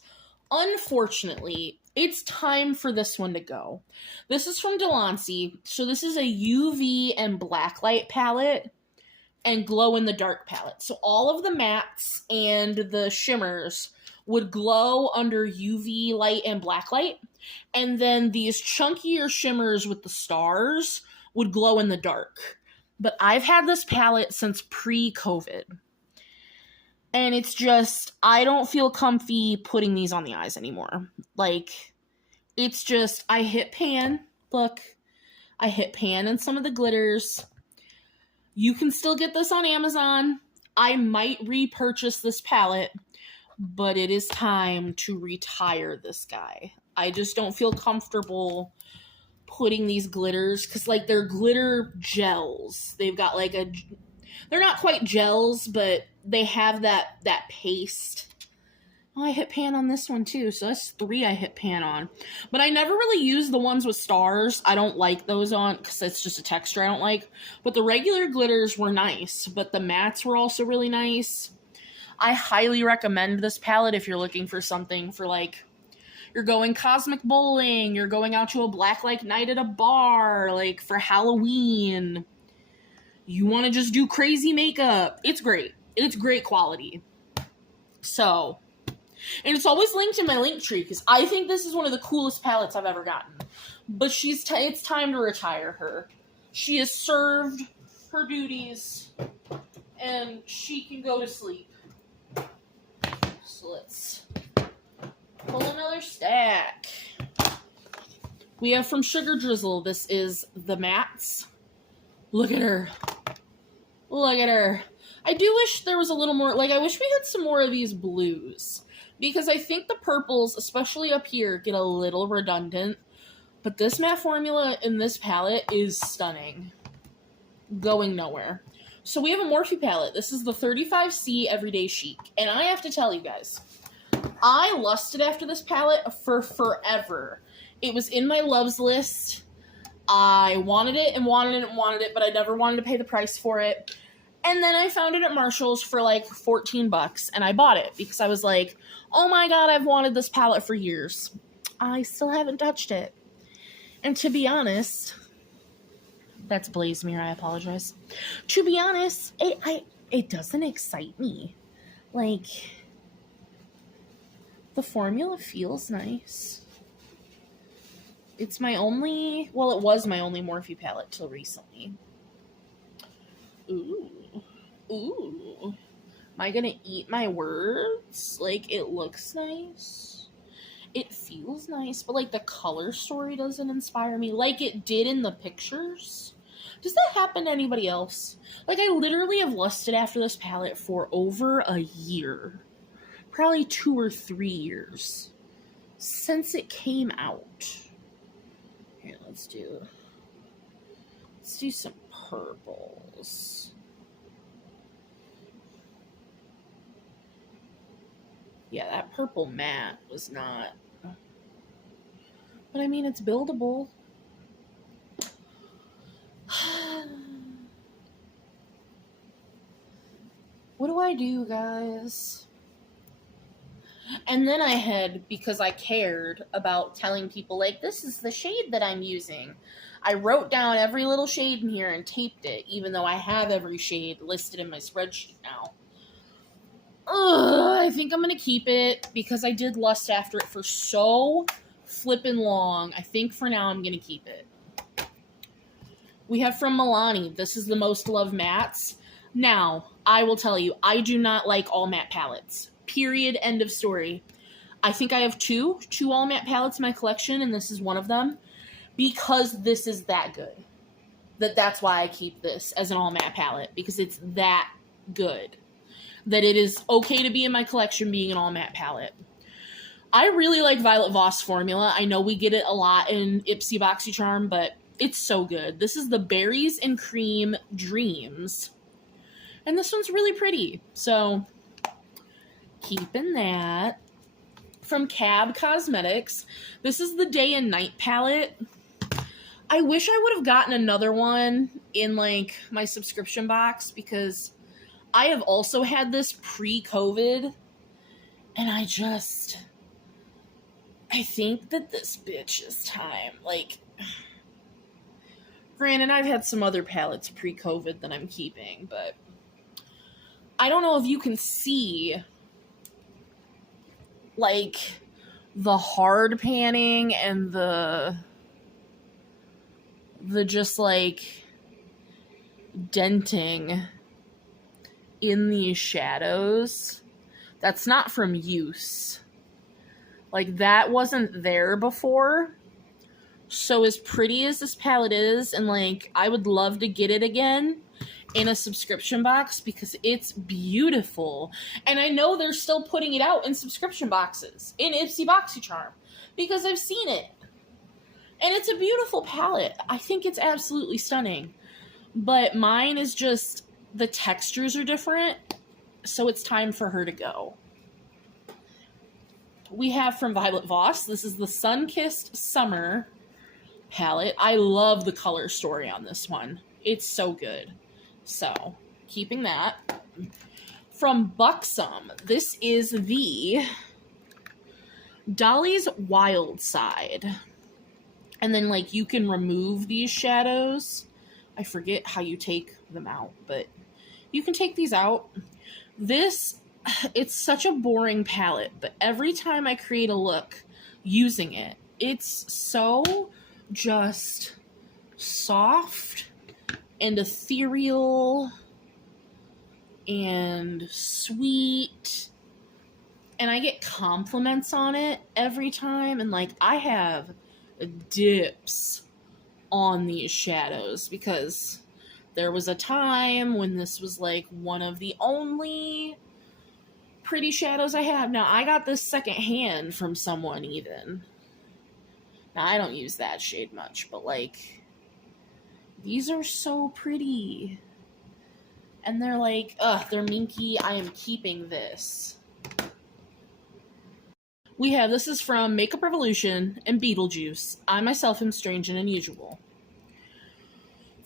unfortunately, it's time for this one to go. This is from Delancey. So this is a UV and blacklight palette and glow-in-the-dark palette. So all of the mattes and the shimmers would glow under UV light and blacklight. And then these chunkier shimmers with the stars would glow in the dark. But I've had this palette since pre-COVID. And it's just, I don't feel comfy putting these on the eyes anymore. Like, it's just, I hit pan. Look, I hit pan in some of the glitters. You can still get this on Amazon. I might repurchase this palette, but it is time to retire this guy. I just don't feel comfortable putting these glitters, because like they're glitter gels. They've got like they're not quite gels, but they have that paste. Oh, I hit pan on this one too, so that's 3 I hit pan on. But I never really use the ones with stars. I don't like those on, because it's just a texture I don't like. But the regular glitters were nice, but the mattes were also really nice. I highly recommend this palette if you're looking for something for like, you're going cosmic bowling, you're going out to a blacklight night at a bar, like for Halloween. You want to just do crazy makeup. It's great. It's great quality. So, and it's always linked in my link tree because I think this is one of the coolest palettes I've ever gotten. But it's time to retire her. She has served her duties and she can go to sleep. So let's pull another stack. We have from Sugar Drizzle. This is the mattes. Look at her. Look at her. I do wish there was a little more, like I wish we had some more of these blues. Because I think the purples, especially up here, get a little redundant. But this matte formula in this palette is stunning. Going nowhere. So we have a Morphe palette. This is the 35C Everyday Chic. And I have to tell you guys, I lusted after this palette for forever. It was in my loves list. I wanted it and wanted it and wanted it, but I never wanted to pay the price for it. And then I found it at Marshall's for like $14, and I bought it because I was like, oh my god, I've wanted this palette for years. I still haven't touched it. And to be honest, that's Blazemere, I apologize. To be honest, it doesn't excite me. Like, the formula feels nice. It's my only, well, it was my only Morphe palette till recently. Ooh. Ooh. Am I gonna eat my words? Like, it looks nice. It feels nice, but like the color story doesn't inspire me like it did in the pictures. Does that happen to anybody else? Like, I literally have lusted after this palette for over a year. Probably 2 or 3 years. Since it came out. Okay, let's do some purples. Yeah, that purple matte was not... But I mean, it's buildable. What do I do, guys? And then I had, because I cared about telling people, like, this is the shade that I'm using, I wrote down every little shade in here and taped it, even though I have every shade listed in my spreadsheet now. I think I'm going to keep it because I did lust after it for so flippin' long. I think for now I'm going to keep it. We have from Milani, this is the most loved mattes. Now, I will tell you, I do not like all matte palettes. Period. End of story. I think I have two all matte palettes in my collection, and this is one of them. Because this is that good. That's why I keep this as an all matte palette. Because it's that good. That it is okay to be in my collection being an all matte palette. I really like Violet Voss formula. I know we get it a lot in Ipsy BoxyCharm, but it's so good. This is the Berries and Cream Dreams. And this one's really pretty. So, keeping that. From Cab Cosmetics, this is the Day and Night palette. I wish I would have gotten another one in, like, my subscription box, because I have also had this pre-COVID, and I think that this bitch is time. Like, granted, I've had some other palettes pre-COVID that I'm keeping, but I don't know if you can see, like, the hard panning and the just, like, denting in these shadows. That's not from use. Like, that wasn't there before. So as pretty as this palette is, and, like, I would love to get it again in a subscription box because it's beautiful. And I know they're still putting it out in subscription boxes in Ipsy BoxyCharm because I've seen it. And it's a beautiful palette. I think it's absolutely stunning. But mine is just, the textures are different, so it's time for her to go. We have from Violet Voss, this is the Sun-Kissed Summer palette. I love the color story on this one. It's so good. So, keeping that. From Buxom, this is the Dolly's Wild Side. And then, like, you can remove these shadows. I forget how you take them out, but you can take these out. This, it's such a boring palette, but every time I create a look using it, it's so just soft and ethereal and sweet. And I get compliments on it every time. And, like, I have dips on these shadows because there was a time when this was, like, one of the only pretty shadows I have. Now, I got this secondhand from someone even. Now, I don't use that shade much, but, like, these are so pretty. And they're like, they're minky. I am keeping this. We have, this is from Makeup Revolution and Beetlejuice. I myself am strange and unusual.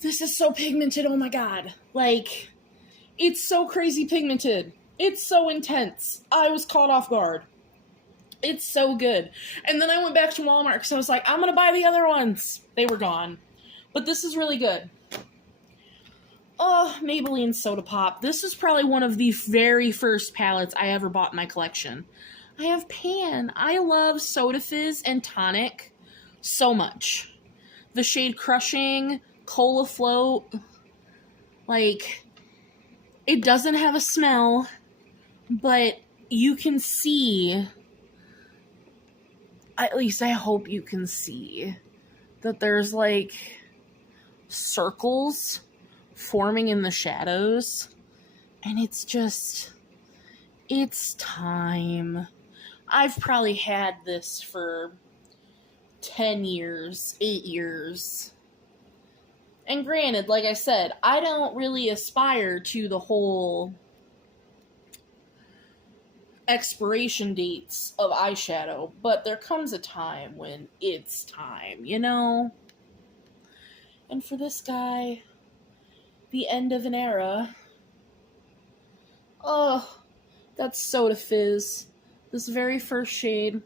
This is so pigmented, oh my god. Like, it's so crazy pigmented. It's so intense. I was caught off guard. It's so good. And then I went back to Walmart because I was like, I'm going to buy the other ones. They were gone. But this is really good. Oh, Maybelline Soda Pop. This is probably one of the very first palettes I ever bought in my collection. I have Pan. I love Soda Fizz and Tonic so much. The shade Crushing, Cola Float. Like, it doesn't have a smell, but you can see, at least I hope you can see, that there's, like, circles forming in the shadows. And it's just, it's time. I've probably had this for 10 years, 8 years. And granted, like I said, I don't really aspire to the whole expiration dates of eyeshadow, but there comes a time when it's time, you know? And for this guy, the end of an era. Oh, that's Soda Fizz. This very first shade.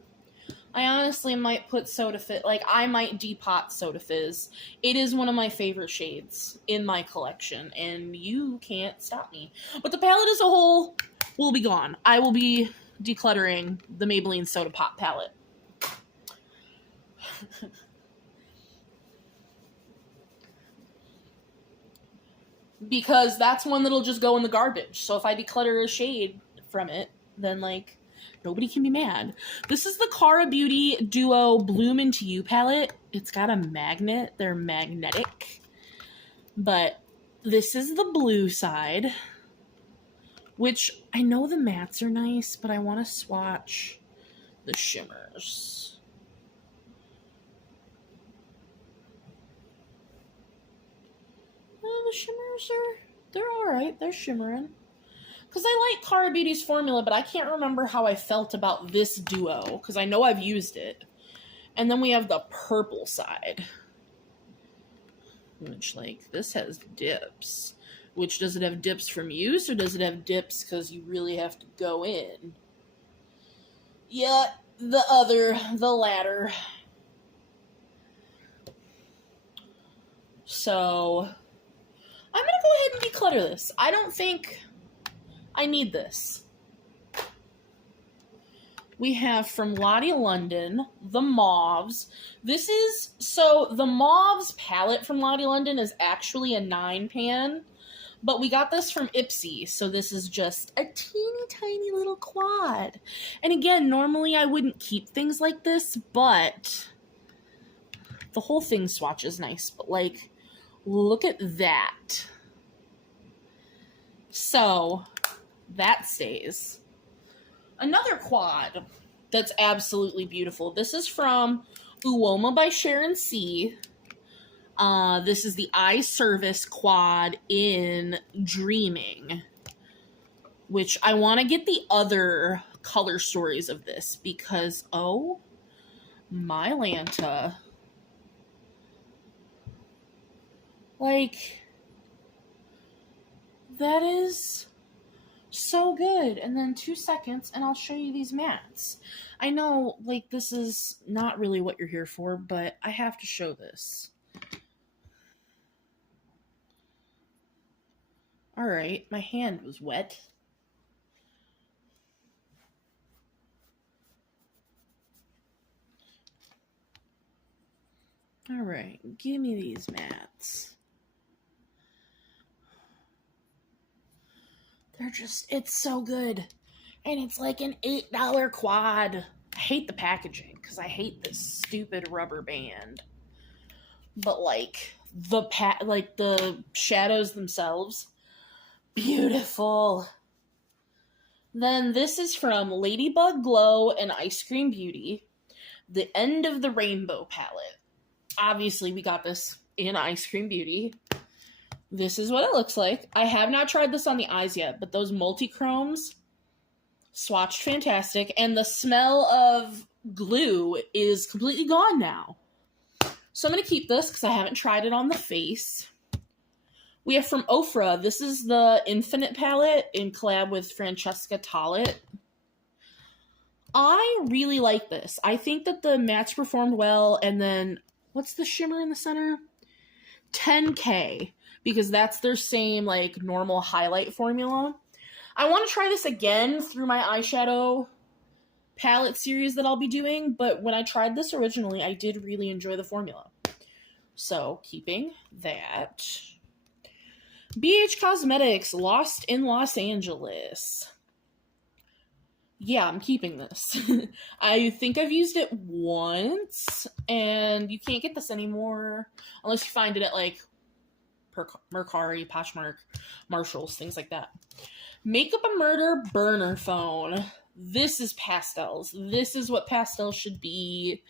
I honestly might put Soda Fizz, like, I might depot Soda Fizz. It is one of my favorite shades in my collection, and you can't stop me. But the palette as a whole will be gone. I will be decluttering the Maybelline Soda Pop palette. Because that's one that'll just go in the garbage. So if I declutter a shade from it, then, like, nobody can be mad. This is the Cara Beauty Duo Bloom Into You palette. It's got a magnet. They're magnetic. But this is the blue side, which I know the mattes are nice, but I want to swatch the shimmers. The shimmers they're alright. They're shimmering. Because I like Cara Beauty's formula, but I can't remember how I felt about this duo, because I know I've used it. And then we have the purple side, which, like, this has dips. Which, does it have dips from use, or does it have dips because you really have to go in? Yeah, the latter. So, I'm gonna go ahead and declutter this. I don't think I need this. We have from Lottie London, the Mauves. The Mauves palette from Lottie London is actually a 9-pan, but we got this from Ipsy, so this is just a teeny tiny little quad. And again, normally I wouldn't keep things like this, but the whole thing swatches nice, but, like, look at that. So, that stays. Another quad that's absolutely beautiful. This is from Uoma by Sharon C. This is the Eye Service quad in Dreaming, which I want to get the other color stories of this because, oh my Lanta. Like, that is so good. And then 2 seconds and I'll show you these mattes. I know, like, this is not really what you're here for, but I have to show this. Alright, my hand was wet. Alright, give me these mattes. They're just, it's so good. And it's like an $8 quad. I hate the packaging because I hate this stupid rubber band. But, like, the shadows themselves, beautiful. Then this is from Ladybug Glow and Ice Cream Beauty, the End of the Rainbow palette. Obviously, we got this in Ice Cream Beauty. This is what it looks like. I have not tried this on the eyes yet, but those multi-chromes swatched fantastic. And the smell of glue is completely gone now. So I'm going to keep this because I haven't tried it on the face. We have from Ofra. This is the Infinite palette in collab with Francesca Tollett. I really like this. I think that the mattes performed well. And then, what's the shimmer in the center? 10K. Because that's their same, like, normal highlight formula. I want to try this again through my eyeshadow palette series that I'll be doing, but when I tried this originally, I did really enjoy the formula. So, keeping that. BH Cosmetics, Lost in Los Angeles. Yeah, I'm keeping this. I think I've used it once, and you can't get this anymore unless you find it at, like, Mercari, Poshmark, Marshalls, things like that. Makeup a Murder Burner Phone. This is pastels. This is what pastels should be.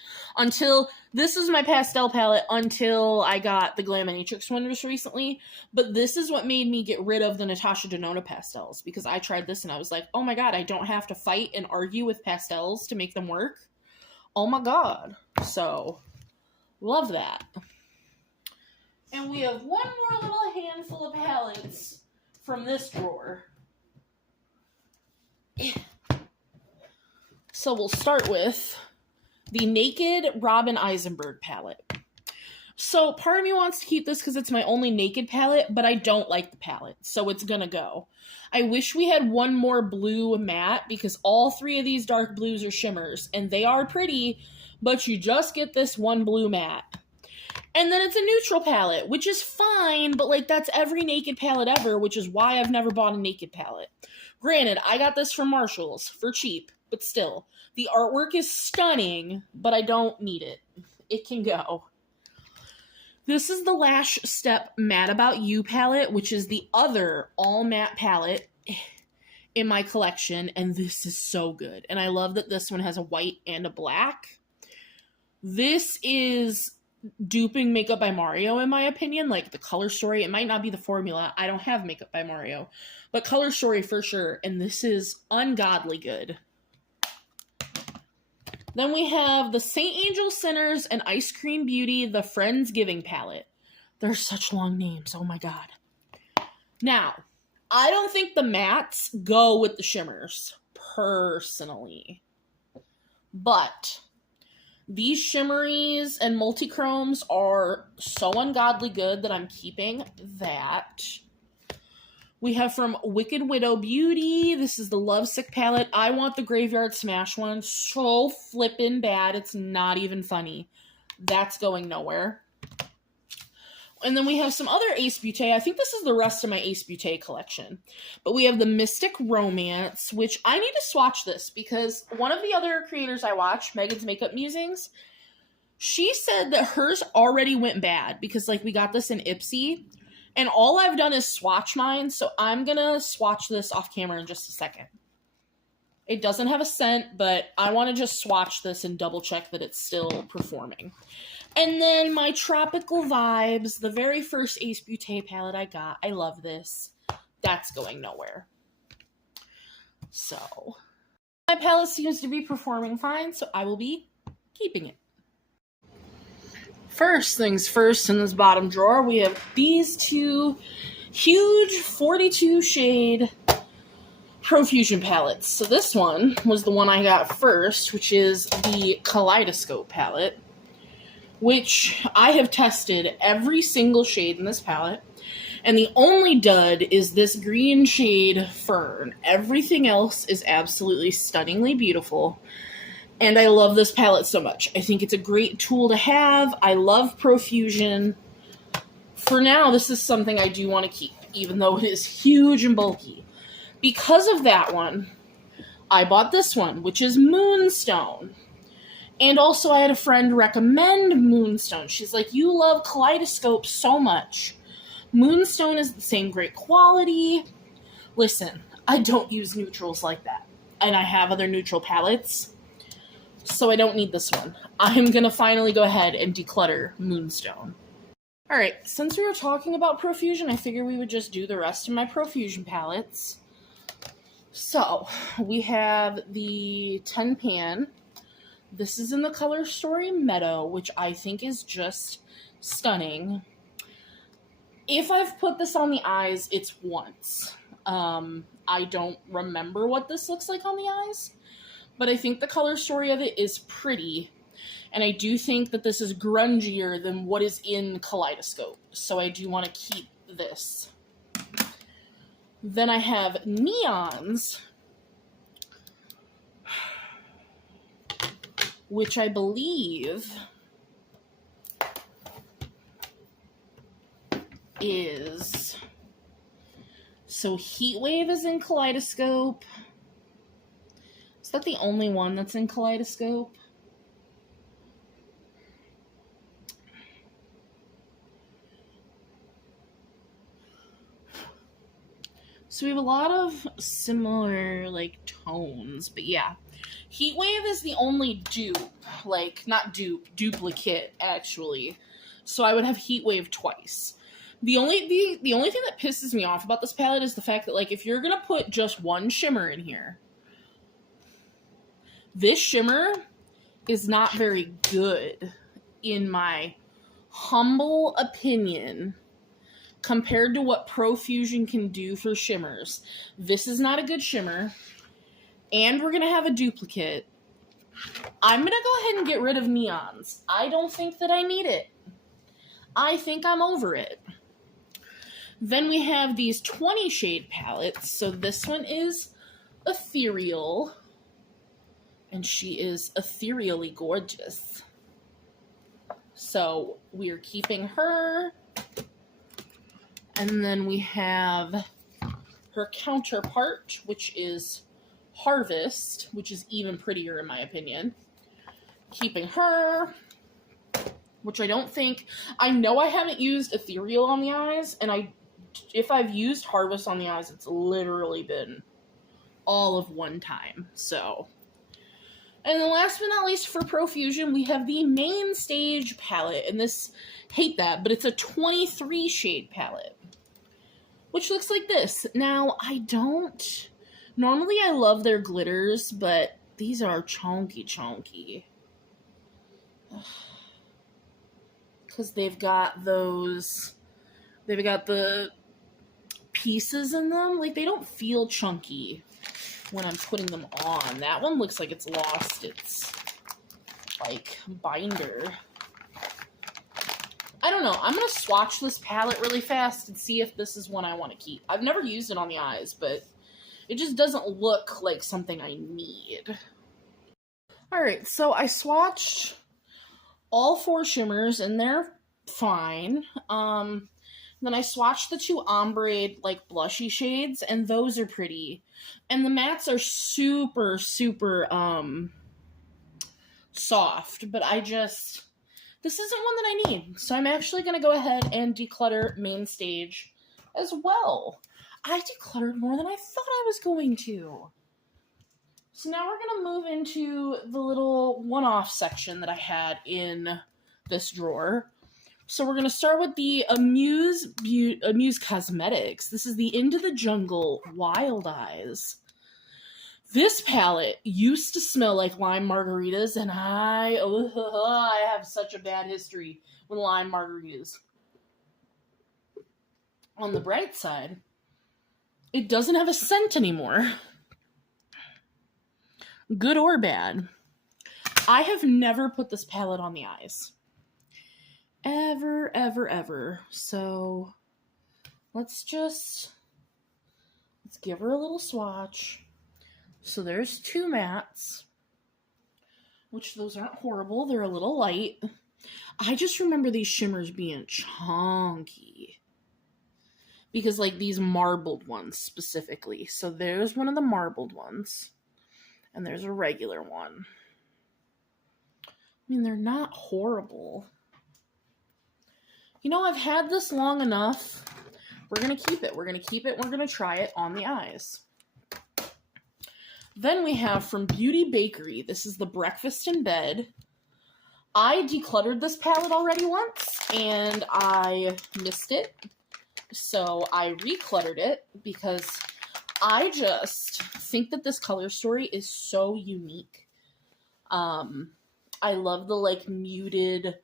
This is my pastel palette until I got the Glaminatrix one just recently. But this is what made me get rid of the Natasha Denona pastels, because I tried this and I was like, oh my god, I don't have to fight and argue with pastels to make them work. Oh my god. So, love that. And we have one more little handful of palettes from this drawer. So we'll start with the Naked Robin Eisenberg palette. So part of me wants to keep this because it's my only Naked palette, but I don't like the palette, so it's gonna go. I wish we had one more blue matte, because all three of these dark blues are shimmers, and they are pretty, but you just get this one blue matte. And then it's a neutral palette, which is fine, but like that's every Naked palette ever, which is why I've never bought a Naked palette. Granted, I got this from Marshall's for cheap, but still. The artwork is stunning, but I don't need it. It can go. This is the Lash Step Mad About You palette, which is the other all matte palette in my collection, and this is so good. And I love that this one has a white and a black. This is duping Makeup by Mario, in my opinion. Like the color story, it might not be the formula. I don't have Makeup by Mario, but color story for sure. And this is ungodly good. Then we have the Saint Angel Sinners and Ice Cream Beauty, the Friendsgiving palette. They're such long names. Oh my god. Now, I don't think the mattes go with the shimmers, personally. But these shimmeries and multichromes are so ungodly good that I'm keeping that. We have from Wicked Widow Beauty. This is the Lovesick palette. I want the Graveyard Smash one so flippin' bad. It's not even funny. That's going nowhere. And then we have some other Ace Beauté. I think this is the rest of my Ace Beauté collection. But we have the Mystic Romance, which I need to swatch this because one of the other creators I watch, Megan's Makeup Musings, she said that hers already went bad because like we got this in Ipsy. And all I've done is swatch mine, so I'm going to swatch this off camera in just a second. It doesn't have a scent, but I want to just swatch this and double check that it's still performing. And then my Tropical Vibes, the very first Ace Beauté palette I got. I love this. That's going nowhere. So, my palette seems to be performing fine, so I will be keeping it. First things first, in this bottom drawer, we have these two huge 42 shade Profusion palettes. So this one was the one I got first, which is the Kaleidoscope palette, which I have tested every single shade in this palette. And the only dud is this green shade Fern. Everything else is absolutely stunningly beautiful. And I love this palette so much. I think it's a great tool to have. I love Profusion. For now, this is something I do want to keep, even though it is huge and bulky. Because of that one, I bought this one, which is Moonstone. And also, I had a friend recommend Moonstone. She's like, you love Kaleidoscope so much. Moonstone is the same great quality. Listen, I don't use neutrals like that. And I have other neutral palettes. So I don't need this one. I'm going to finally go ahead and declutter Moonstone. Alright, since we were talking about Profusion, I figured we would just do the rest of my Profusion palettes. So, we have the 10 pan. This is in the color story Meadow, which I think is just stunning. If I've put this on the eyes, it's once. I don't remember what this looks like on the eyes. But I think the color story of it is pretty. And I do think that this is grungier than what is in Kaleidoscope. So I do want to keep this. Then I have Neons, which I believe is... So Heatwave is in Kaleidoscope. Is that the only one that's in Kaleidoscope? So we have a lot of similar, like, tones, but yeah. Heatwave is the only dupe, like, not dupe, duplicate, actually. So I would have Heatwave twice. The only thing that pisses me off about this palette is the fact that, like, if you're gonna put just one shimmer in here, this shimmer is not very good, in my humble opinion, compared to what Profusion can do for shimmers. This is not a good shimmer, and we're gonna have a duplicate. I'm gonna go ahead and get rid of neons. I don't think that I need it. I think I'm over it. Then we have these 20 shade palettes. So this one is Ethereal, and she is ethereally gorgeous. So we're keeping her. And then we have her counterpart, which is Harvest, which is even prettier in my opinion. Keeping her, which I don't think, I know I haven't used Ethereal on the eyes, and if I've used Harvest on the eyes, it's literally been all of one time, so. And then last but not least for Profusion, we have the Main Stage palette, and this, hate that, but it's a 23 shade palette, which looks like this. Now, normally I love their glitters, but these are chonky. Because they've got the pieces in them. Like, they don't feel chunky when I'm putting them on. That one looks like it's lost its, like, binder. I don't know. I'm going to swatch this palette really fast and see if this is one I want to keep. I've never used it on the eyes, but it just doesn't look like something I need. Alright, so I swatched all 4 shimmers, and they're fine. Then I swatched the 2 ombre, like, blushy shades, and those are pretty. And the mattes are super, super, soft, but this isn't one that I need. So I'm actually going to go ahead and declutter Main Stage as well. I decluttered more than I thought I was going to. So now we're going to move into the little one-off section that I had in this drawer. So we're going to start with the Amuse Cosmetics. This is the Into the Jungle Wild Eyes. This palette used to smell like lime margaritas, and I have such a bad history with lime margaritas. On the bright side, it doesn't have a scent anymore. Good or bad. I have never put this palette on the eyes. Ever, ever, ever. So let's give her a little swatch. So there's 2 mattes, which those aren't horrible. They're a little light. I just remember these shimmers being chunky, because, like, these marbled ones specifically. So there's one of the marbled ones, and there's a regular one. I mean, they're not horrible. You know, I've had this long enough. We're going to keep it. We're going to keep it. We're going to try it on the eyes. Then we have from Beauty Bakery. This is the Breakfast in Bed. I decluttered this palette already once, and I missed it. So I recluttered it because I just think that this color story is so unique. I love the, like, muted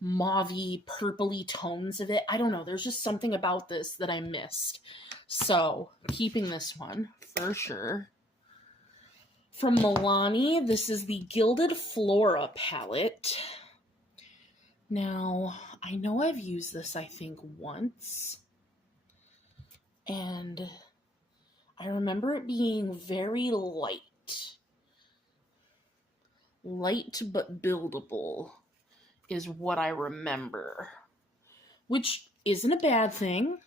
mauve-y, purpley tones of it. I don't know. There's just something about this that I missed. So, keeping this one for sure. From Milani, this is the Gilded Flora palette. Now, I know I've used this, I think, once. And I remember it being very light. Light but buildable is what I remember, which isn't a bad thing.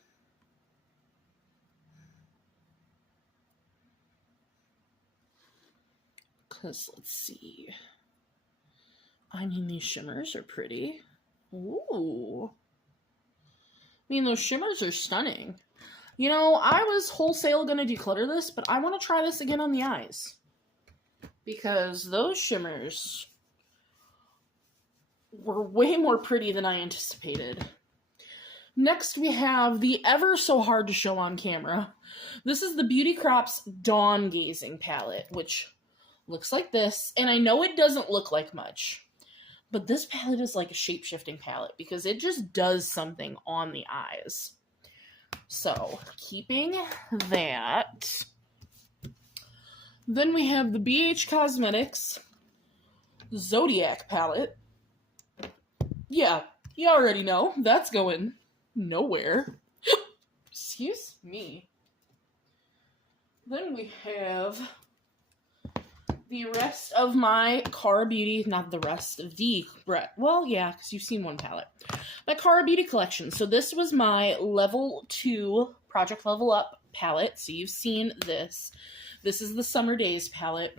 Because, let's see. I mean, these shimmers are pretty. Ooh. I mean, those shimmers are stunning. You know, I was wholesale going to declutter this, but I want to try this again on the eyes. Because those shimmers were way more pretty than I anticipated. Next, we have the ever so hard to show on camera. This is the Beauty Crops Dawn Gazing palette, which looks like this. And I know it doesn't look like much, but this palette is like a shape-shifting palette because it just does something on the eyes. So, keeping that. Then we have the BH Cosmetics Zodiac palette. Yeah, you already know. That's going nowhere. Excuse me. Then we have the rest of my Cara Beauty, not the rest of the, well, yeah, because you've seen one palette. My Cara Beauty collection. So this was my level 2 Project Level Up palette. So you've seen this. This is the Summer Days palette.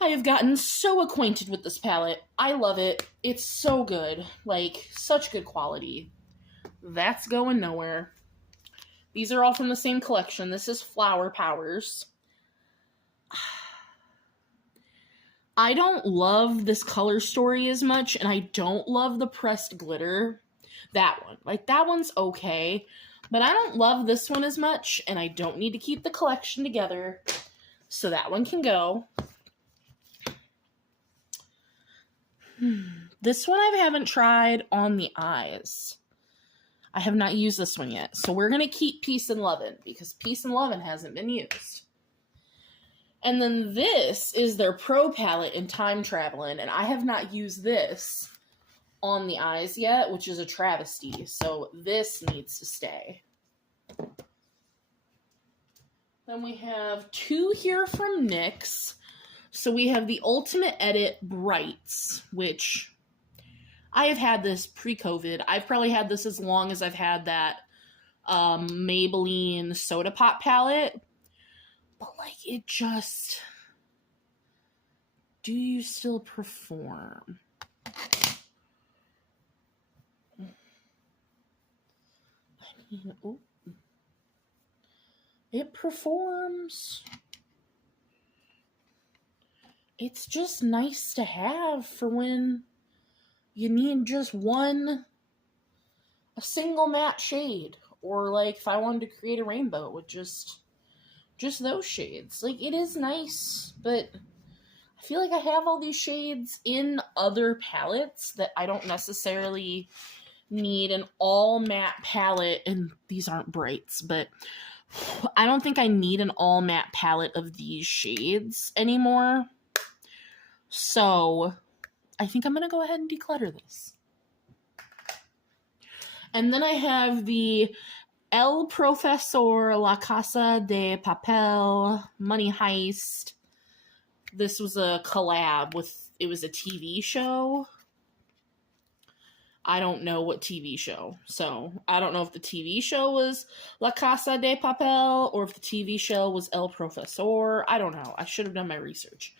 I have gotten so acquainted with this palette. I love it. It's so good. Like, such good quality. That's going nowhere. These are all from the same collection. This is Flower Powers. I don't love this color story as much, and I don't love the pressed glitter. That one. Like, that one's okay, but I don't love this one as much, and I don't need to keep the collection together, so that one can go. This one I haven't tried on the eyes. I have not used this one yet, so we're going to keep Peace and Lovin', because Peace and Lovin' hasn't been used. And then this is their Pro palette in Time Traveling, and I have not used this on the eyes yet, which is a travesty, so this needs to stay. Then we have 2 here from NYX. So we have the Ultimate Edit Brights, which I have had this pre-COVID. I've probably had this as long as I've had that Maybelline Soda Pop palette. But, like, it just... Do you still perform? Ooh. It performs. It's just nice to have for when you need just a single matte shade. Or, like, if I wanted to create a rainbow with just those shades. Like, it is nice, but I feel like I have all these shades in other palettes that I don't necessarily need an all matte palette, and these aren't brights, but I don't think I need an all matte palette of these shades anymore. So I think I'm going to go ahead and declutter this. And then I have the El Profesor La Casa de Papel Money Heist. This was a collab with, it was a TV show. I don't know what TV show. So I don't know if the TV show was La Casa de Papel or if the TV show was El Profesor. I don't know. I should have done my research.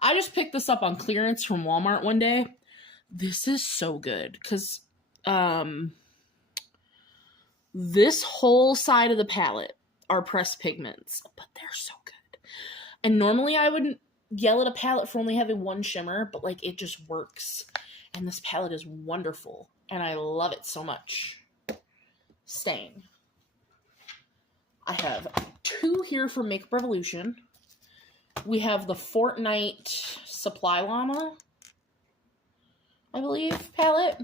I just picked this up on clearance from Walmart one day. This is so good because this whole side of the palette are pressed pigments, but they're so good. And normally I wouldn't yell at a palette for only having one shimmer, but like it just works. And this palette is wonderful, and I love it so much. Staying. I have 2 here from Makeup Revolution. We have the Fortnite Supply Llama, I believe, palette.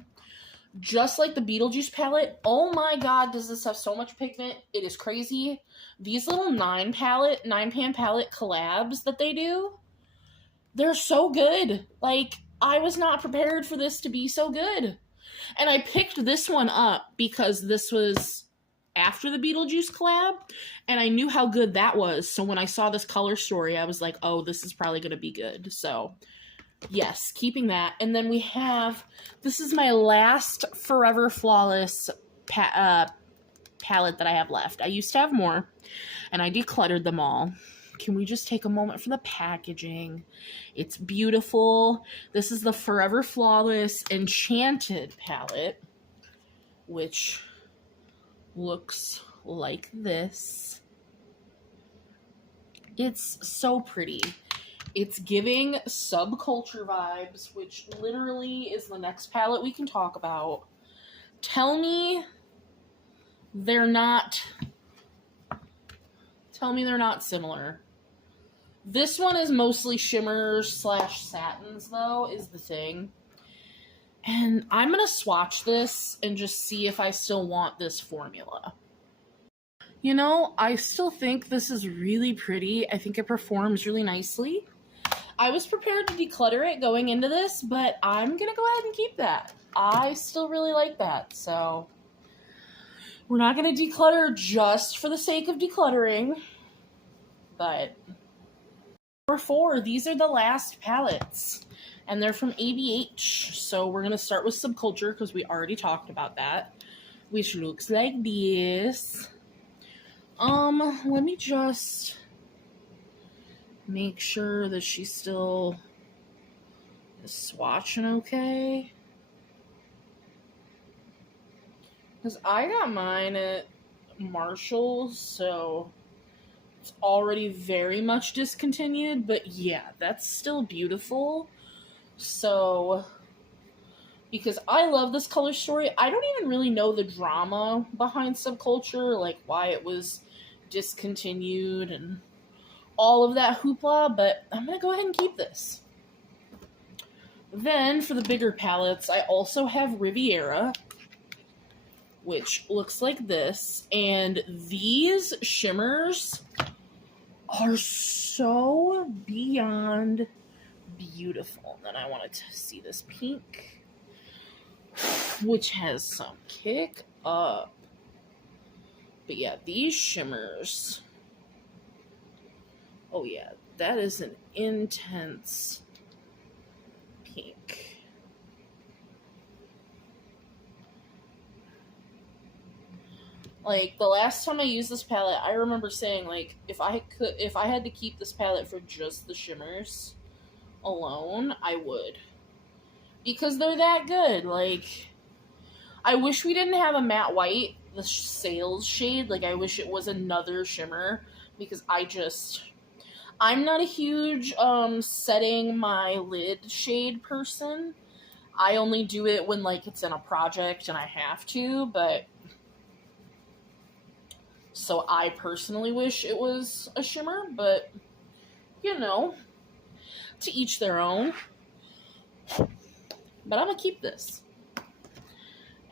Just like the Beetlejuice palette. Oh my god, does this have so much pigment. It is crazy. These little 9-pan palette collabs that they do, they're so good. Like, I was not prepared for this to be so good. And I picked this one up because this was after the Beetlejuice collab, and I knew how good that was. So when I saw this color story, I was like, oh, this is probably going to be good. So yes, keeping that. And then we have, this is my last Forever Flawless palette that I have left. I used to have more, and I decluttered them all. Can we just take a moment for the packaging? It's beautiful. This is the Forever Flawless Enchanted palette, which looks like this. It's so pretty. It's giving subculture vibes, which literally is the next palette we can talk about. Tell me they're not similar. This one is mostly shimmers slash satins, though, is the thing. And I'm going to swatch this and just see if I still want this formula. You know, I still think this is really pretty. I think it performs really nicely. I was prepared to declutter it going into this, but I'm going to go ahead and keep that. I still really like that, so we're not going to declutter just for the sake of decluttering, but number 4, these are the last palettes, and they're from ABH, so we're going to start with Subculture because we already talked about that, which looks like this. Let me just make sure that she still is swatching okay. Because I got mine at Marshall's, so it's already very much discontinued, but yeah, that's still beautiful. So, because I love this color story, I don't even really know the drama behind Subculture, like why it was discontinued and all of that hoopla, but I'm going to go ahead and keep this. Then, for the bigger palettes, I also have Riviera, which looks like this, and these shimmers are so beyond beautiful. Then I wanted to see this pink, which has some kick up. But yeah, these shimmers, oh yeah, that is an intense pink. Like, the last time I used this palette, I remember saying, like, if I had to keep this palette for just the shimmers alone, I would. Because they're that good. Like, I wish we didn't have a matte white, the sales shade. Like, I wish it was another shimmer. Because I'm not a huge, setting my lid shade person. I only do it when, like, it's in a project and I have to, but so I personally wish it was a shimmer, but, you know, to each their own. But I'm going to keep this.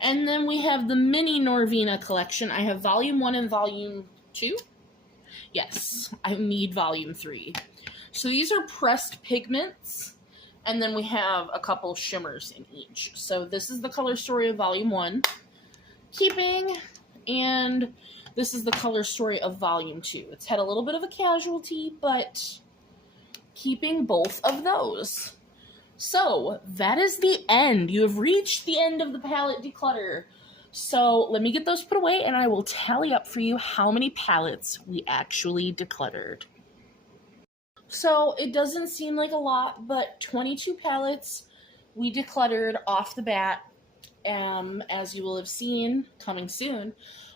And then we have the mini Norvina collection. I have volume 1 and volume 2. Yes, I need volume 3. So these are pressed pigments, and then we have a couple shimmers in each. So this is the color story of volume 1. Keeping, and this is the color story of volume 2. It's had a little bit of a casualty, but keeping both of those. So that is the end. You have reached the end of the palette declutter. So let me get those put away and I will tally up for you how many palettes we actually decluttered. So it doesn't seem like a lot, but 22 palettes we decluttered off the bat. As you will have seen coming soon,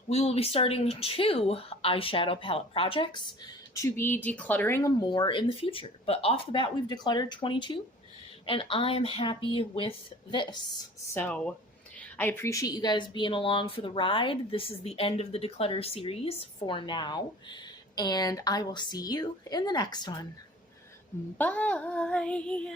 we will be starting 2 eyeshadow palette projects to be decluttering more in the future. But off the bat, we've decluttered 22, and I am happy with this. So I appreciate you guys being along for the ride. This is the end of the declutter series for now, and I will see you in the next one. Bye!